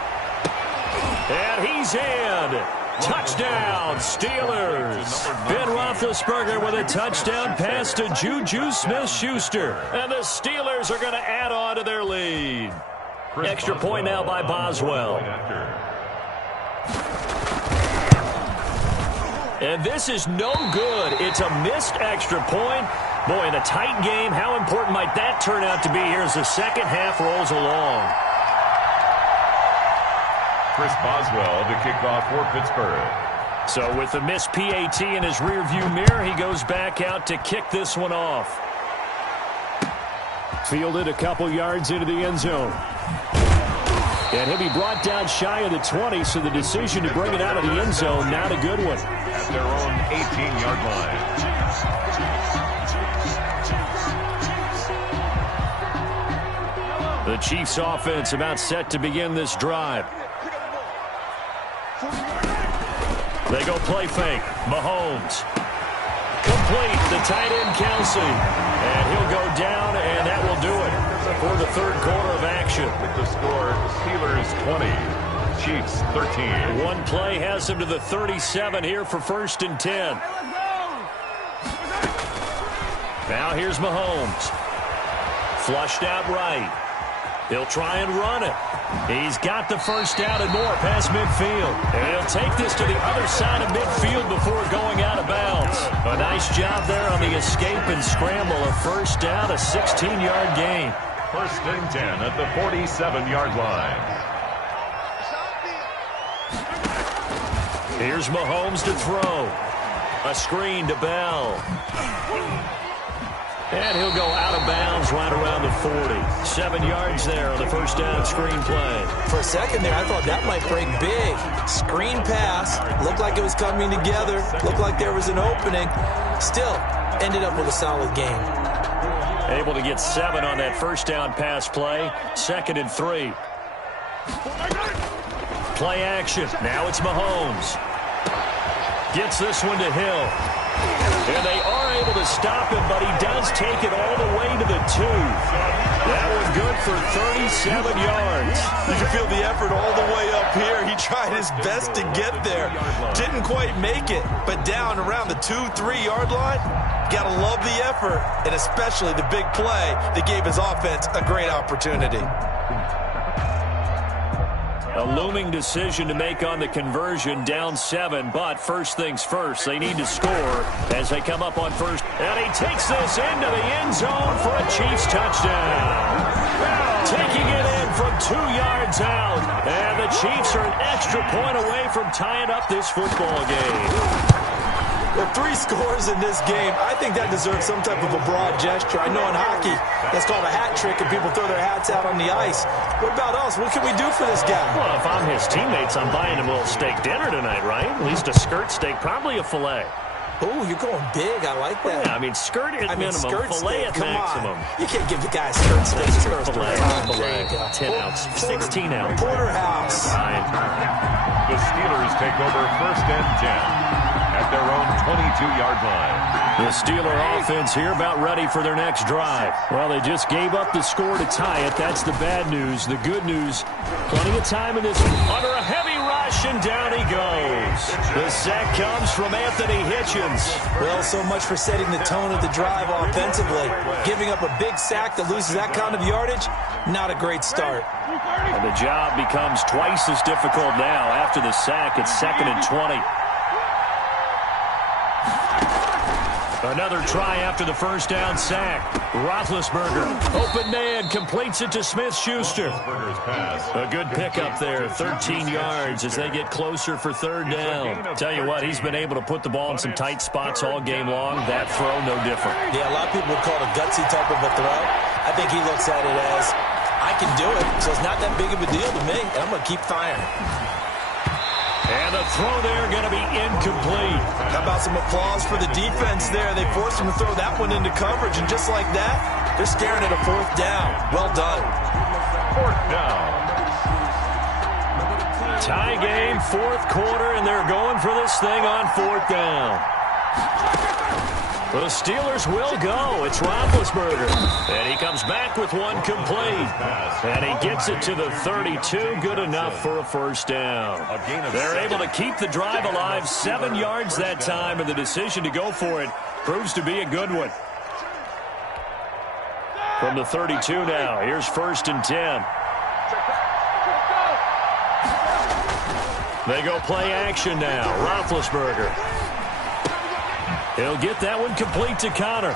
And he's in. Touchdown, Steelers. Ben Roethlisberger with a touchdown pass to Juju Smith-Schuster. And the Steelers are going to add on to their lead. Extra point now by Boswell. And this is no good. It's a missed extra point. Boy, in a tight game, how important might that turn out to be here as the second half rolls along? Chris Boswell to kick off for Pittsburgh. So with the missed PAT in his rearview mirror, he goes back out to kick this one off. Fielded a couple yards into the end zone. And he'll be brought down shy of the 20, so the decision to bring it out of the end zone, not a good one. At their own 18-yard line. The Chiefs offense about set to begin this drive. They go play fake. Mahomes. Complete. The tight end, Kelsey. And he'll go down, and that will do it for the third quarter of action. With the score, Steelers 20, Chiefs 13. One play has them to the 37 here for 1st and 10. Now here's Mahomes. Flushed out right. He'll try and run it. He's got the first down and more past midfield. And he'll take this to the other side of midfield before going out of bounds. A nice job there on the escape and scramble. A first down, a 16-yard gain. 1st and 10 at the 47-yard line. Here's Mahomes to throw. A screen to Bell. And he'll go out of bounds right around the 40. 7 yards there on the first down screen play. For a second there, I thought that might break big. Screen pass. Looked like it was coming together. Looked like there was an opening. Still, ended up with a solid game. Able to get 7 on that first down pass play. 2nd and 3. Play action. Now it's Mahomes. Gets this one to Hill. And they are able to stop him, but he does take it all the way to the 2. That one good for 37 yards. You can feel the effort all the way up here. He tried his best to get there. Didn't quite make it, but down around the 2-3 yard line, got to love the effort, and especially the big play that gave his offense a great opportunity. A looming decision to make on the conversion, down 7, but first things first, they need to score as they come up on first. And he takes this into the end zone for a Chiefs touchdown. Taking it in from 2 yards out, and the Chiefs are an extra point away from tying up this football game. With 3 scores in this game, I think that deserves some type of a broad gesture. I know in hockey, that's called a hat trick, and people throw their hats out on the ice. What about us? What can we do for this guy? Well, if I'm his teammates, I'm buying him a little steak dinner tonight, right? At least a skirt steak, probably a filet. Oh, you're going big. I like that. Yeah, I mean, skirt at minimum, skirt filet steak. at maximum. You can't give the guy a skirt steak. Skirt Filet, There you go. 10 ounce, 16 ounce. Porterhouse. Fine. The Steelers take over 1st and 10 at their own 22-yard line. The Steeler offense here about ready for their next drive. Well, they just gave up the score to tie it. That's the bad news. The good news, plenty of time in this. Under a heavy rush, and down he goes. The sack comes from Anthony Hitchens. Well, so much for setting the tone of the drive offensively. Giving up a big sack that loses that kind of yardage, not a great start. And the job becomes twice as difficult now after the sack. It's 2nd and 20. Another try after the first down sack. Roethlisberger, open man, completes it to Smith-Schuster. A good pickup there, 13 yards as they get closer for 3rd down. Tell you what, he's been able to put the ball in some tight spots all game long. That throw, no different. Yeah, a lot of people would call it a gutsy type of a throw. I think he looks at it as, I can do it, so it's not that big of a deal to me, and I'm going to keep firing. And the throw there going to be incomplete. How about some applause for the defense there? They forced him to throw that one into coverage, and just like that, they're staring at a 4th down. Well done. 4th down. Tie game, 4th quarter, and they're going for this thing on 4th down. The Steelers will go. It's Roethlisberger. And he comes back with one complete. And he gets it to the 32. Good enough for a first down. They're able to keep the drive alive. 7 yards that time, and the decision to go for it proves to be a good one. From the 32 now, here's 1st and 10. They go play action now. Roethlisberger. He'll get that one complete to Connor.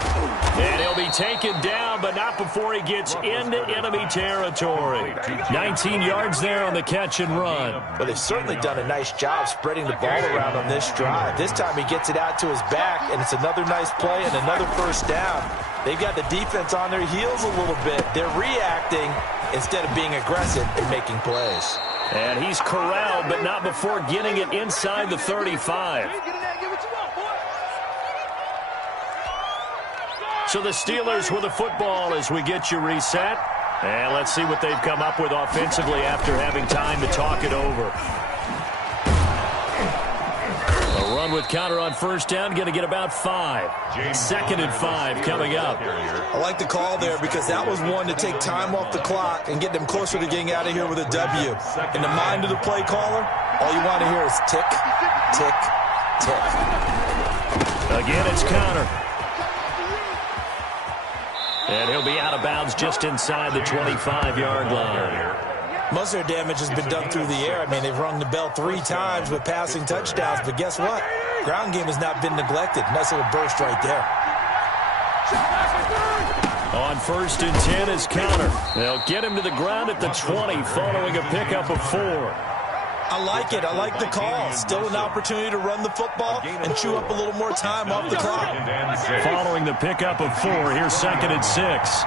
And he'll be taken down, but not before he gets into enemy territory. 19 yards there on the catch and run. But they've certainly done a nice job spreading the ball around on this drive. This time he gets it out to his back, and it's another nice play and another first down. They've got the defense on their heels a little bit. They're reacting instead of being aggressive and making plays. And he's corralled, but not before getting it inside the 35. So the Steelers with the football as we get you reset. And let's see what they've come up with offensively after having time to talk it over. A run with Connor on first down, going to get about 5. 2nd and 5 coming up. I like the call there because that was one to take time off the clock and get them closer to getting out of here with a W. In the mind of the play caller, all you want to hear is tick, tick, tick. Again, it's Connor. And he'll be out of bounds just inside the 25-yard line. Most of their damage has been done through the air. I mean, they've rung the bell 3 times with passing touchdowns, but guess what? Ground game has not been neglected. Nice little burst right there. On 1st and 10 is Connor. They'll get him to the ground at the 20 following a pickup of 4. I like it. I like the call. Still an opportunity to run the football and chew up a little more time off the clock. Following the pickup of 4, here's 2nd and 6.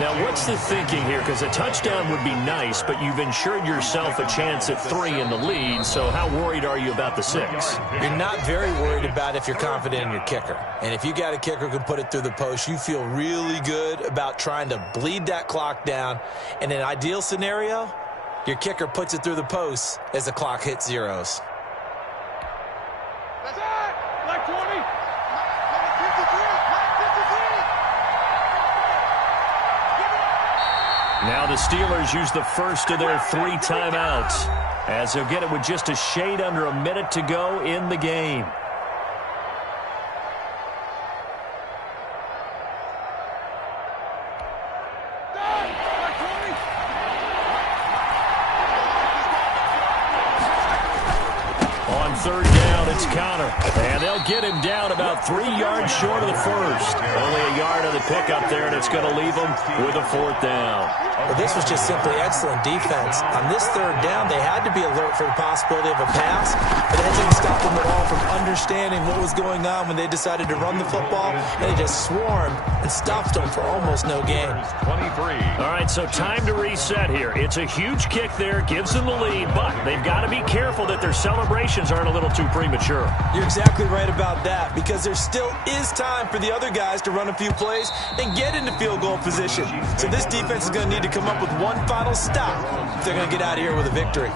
Now, what's the thinking here? Because a touchdown would be nice, but you've ensured yourself a chance at 3 in the lead, so how worried are you about the 6? You're not very worried about if you're confident in your kicker. And if you got a kicker who can put it through the post, you feel really good about trying to bleed that clock down. In an ideal scenario, your kicker puts it through the post as the clock hits zeros. That's it! Like 20! Now the Steelers use the first of their 3 timeouts, as they'll get it with just a shade under a minute to go in the game. On 3rd down, it's Connor. And they'll get him down about 3 yards short of the first. Only a yard on the pickup there, and it's going to leave them with a 4th down. Well, this was just simply excellent defense. On this 3rd down, they had to be alert for the possibility of a pass, but that didn't stop them at all from understanding what was going on when they decided to run the football, and they just swarmed and stopped them for almost no gain. 23. All right, so time to reset here. It's a huge kick there, gives them the lead, but they've got to be careful that their celebrations aren't a little too premature. You're exactly right about that, because there still is time for the other guys to run a few plays and get into field goal position. So this defense is going to need to come up with one final stop if they're going to get out of here with a victory.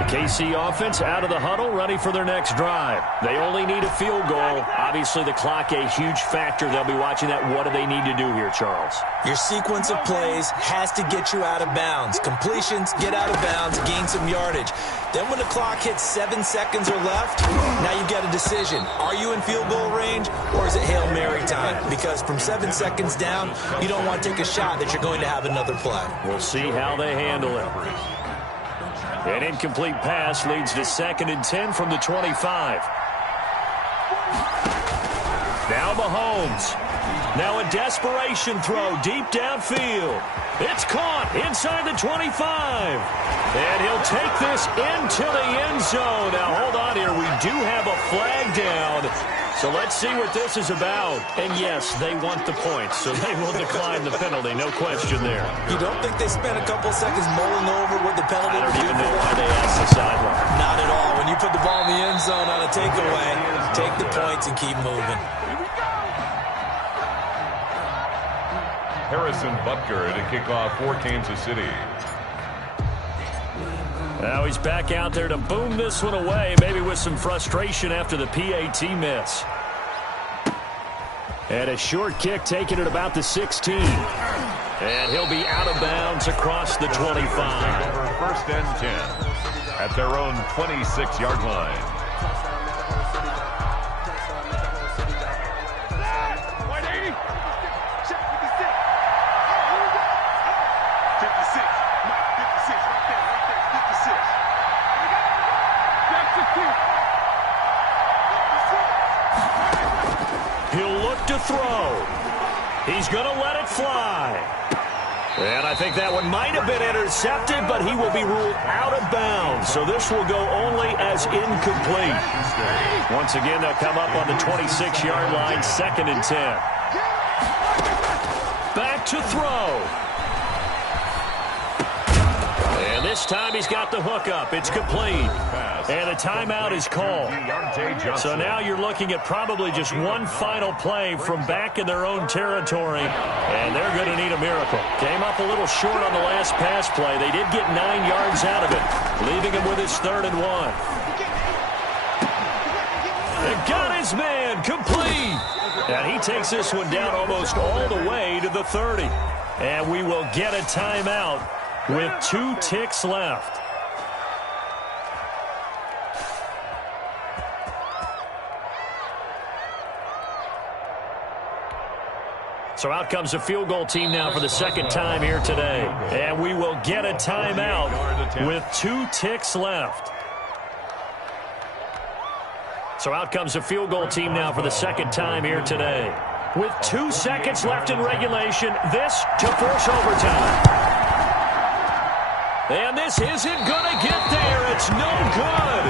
The KC offense out of the huddle, ready for their next drive. They only need a field goal. Obviously, the clock a huge factor. They'll be watching that. What do they need to do here, Charles? Your sequence of plays has to get you out of bounds. Completions, get out of bounds, gain some yardage. Then when the clock hits 7 seconds or left, now you've got a decision. Are you in field goal range, or is it Hail Mary time? Because from 7 seconds down, you don't want to take a shot that you're going to have another play. We'll see how they handle it. An incomplete pass leads to 2nd and 10 from the 25. Now Mahomes. Now a desperation throw deep downfield. It's caught inside the 25. And he'll take this into the end zone. Now hold on here. We do have a flag down. So let's see what this is about. And yes, they want the points, so they will decline the penalty. No question there. You don't think they spent a couple seconds mulling over what the penalty I would don't do even for know them? why they asked the sideline. Not at all. When you put the ball in the end zone on a takeaway, Take the points and keep moving. Harrison Butker to kick off for Kansas City. Now he's back out there to boom this one away, maybe with some frustration after the PAT miss. And a short kick taken at about the 16. And he'll be out of bounds across the 25. First and 10 at their own 26-yard line. He'll look to throw. He's going to let it fly. And I think that one might have been intercepted, but he will be ruled out of bounds. So this will go only as incomplete. Once again, they'll come up on the 26-yard line, 2nd and 10. Back to throw. And this time he's got the hook up. It's complete. And a timeout is called. So now you're looking at probably just one final play from back in their own territory. And they're going to need a miracle. Came up a little short on the last pass play. They did get 9 yards out of it, leaving him with his 3rd and 1. And got his man complete. And he takes this one down almost all the way to the 30. And we will get a timeout with 2 ticks left. So out comes the field goal team now for the 2nd time here today. And we will get a timeout with 2 ticks left. So out comes the field goal team now for the 2nd time here today. With 2 seconds left in regulation, this to force overtime. And this isn't going to get there. It's no good.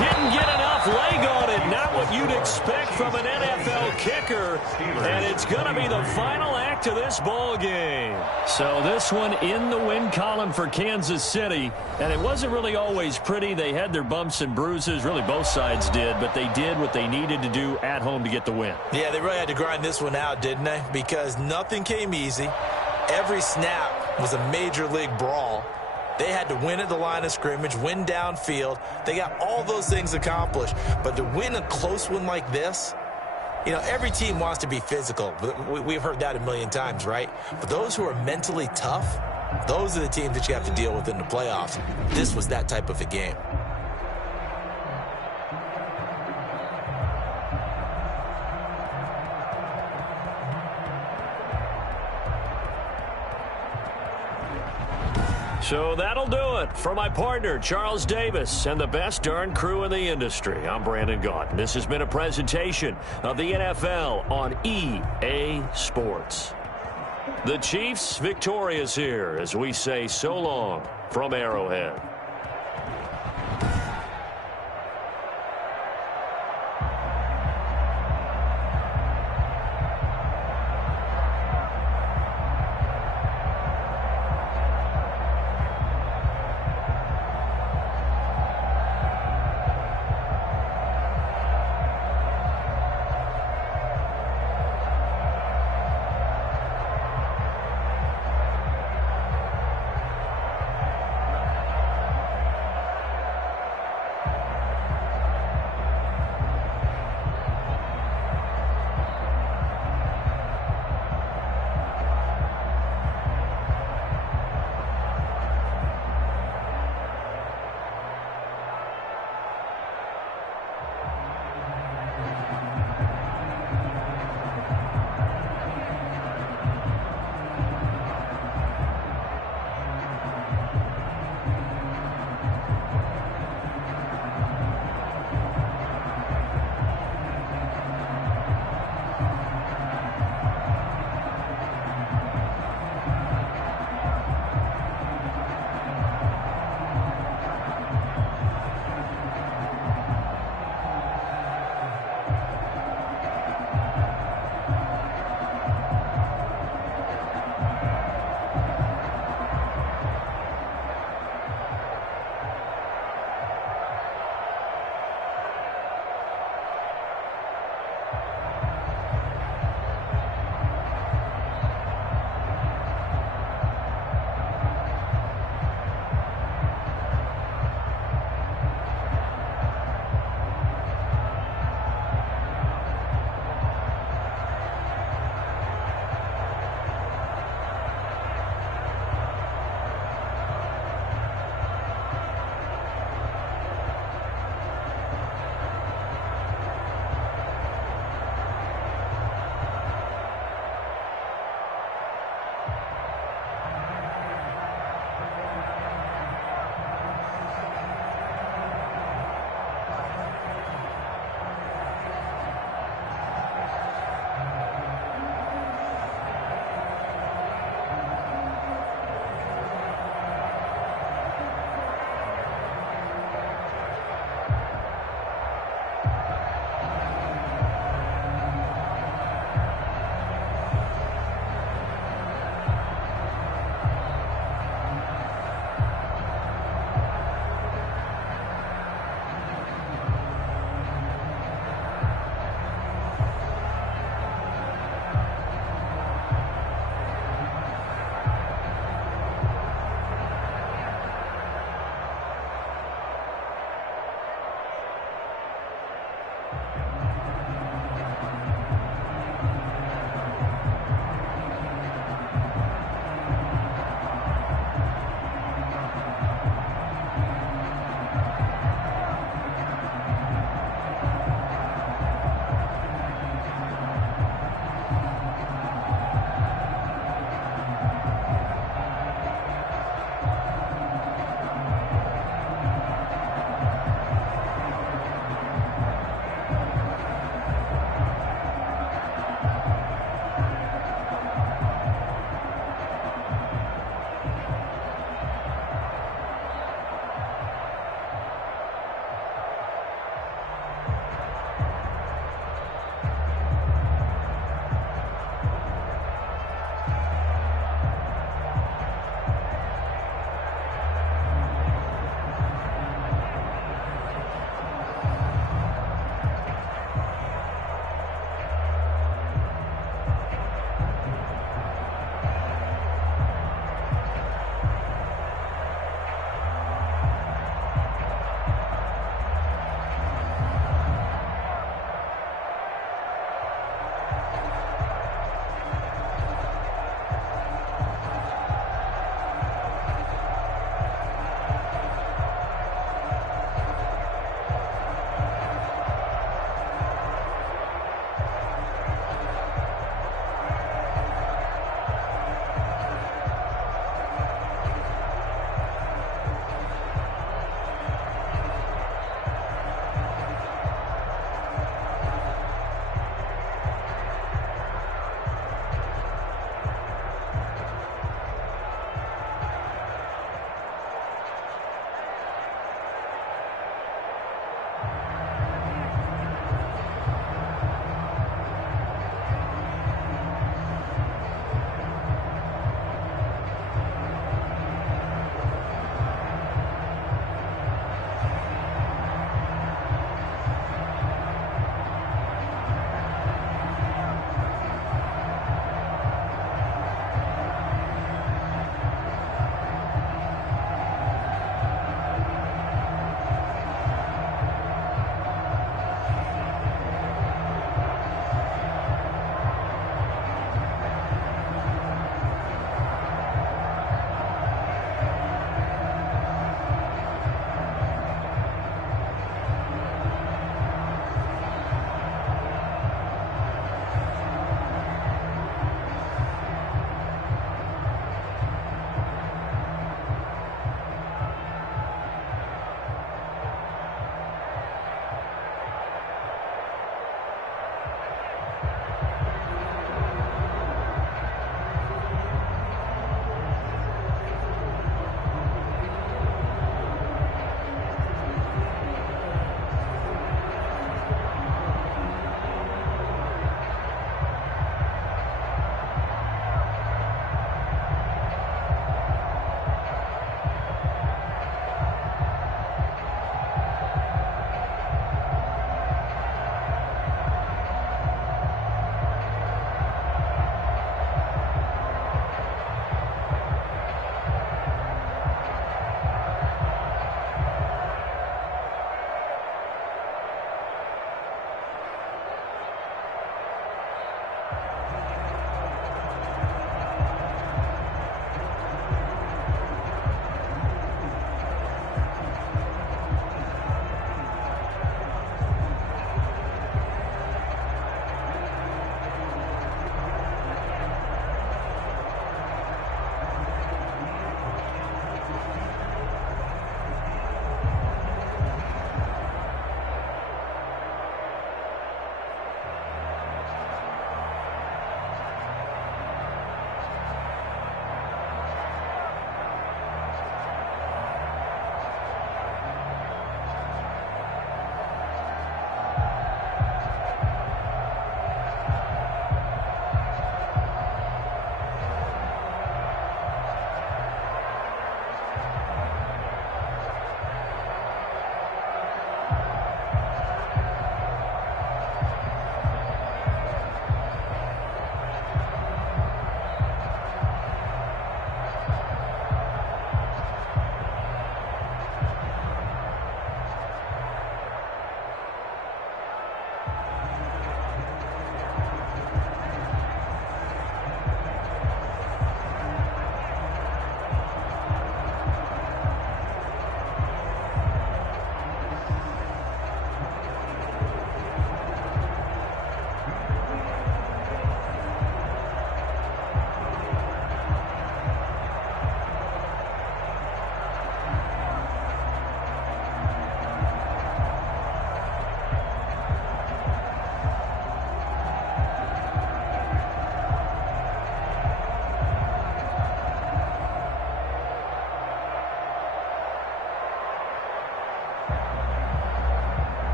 Didn't get enough leg on it. Not what you'd expect from an NFL kicker. And it's going to be the final act of this ball game. So this one in the win column for Kansas City. And it wasn't really always pretty. They had their bumps and bruises. Really, both sides did. But they did what they needed to do at home to get the win. Yeah, they really had to grind this one out, didn't they? Because nothing came easy. Every snap was a major league brawl. They had to win at the line of scrimmage, win downfield. They got all those things accomplished. But to win a close one like this, you know, every team wants to be physical. We've heard that a million times, right? But those who are mentally tough, those are the teams that you have to deal with in the playoffs. This was that type of a game. So that'll do it for my partner, Charles Davis, and the best darn crew in the industry. I'm Brandon Gaudin. This has been a presentation of the NFL on EA Sports. The Chiefs victorious here as we say so long from Arrowhead.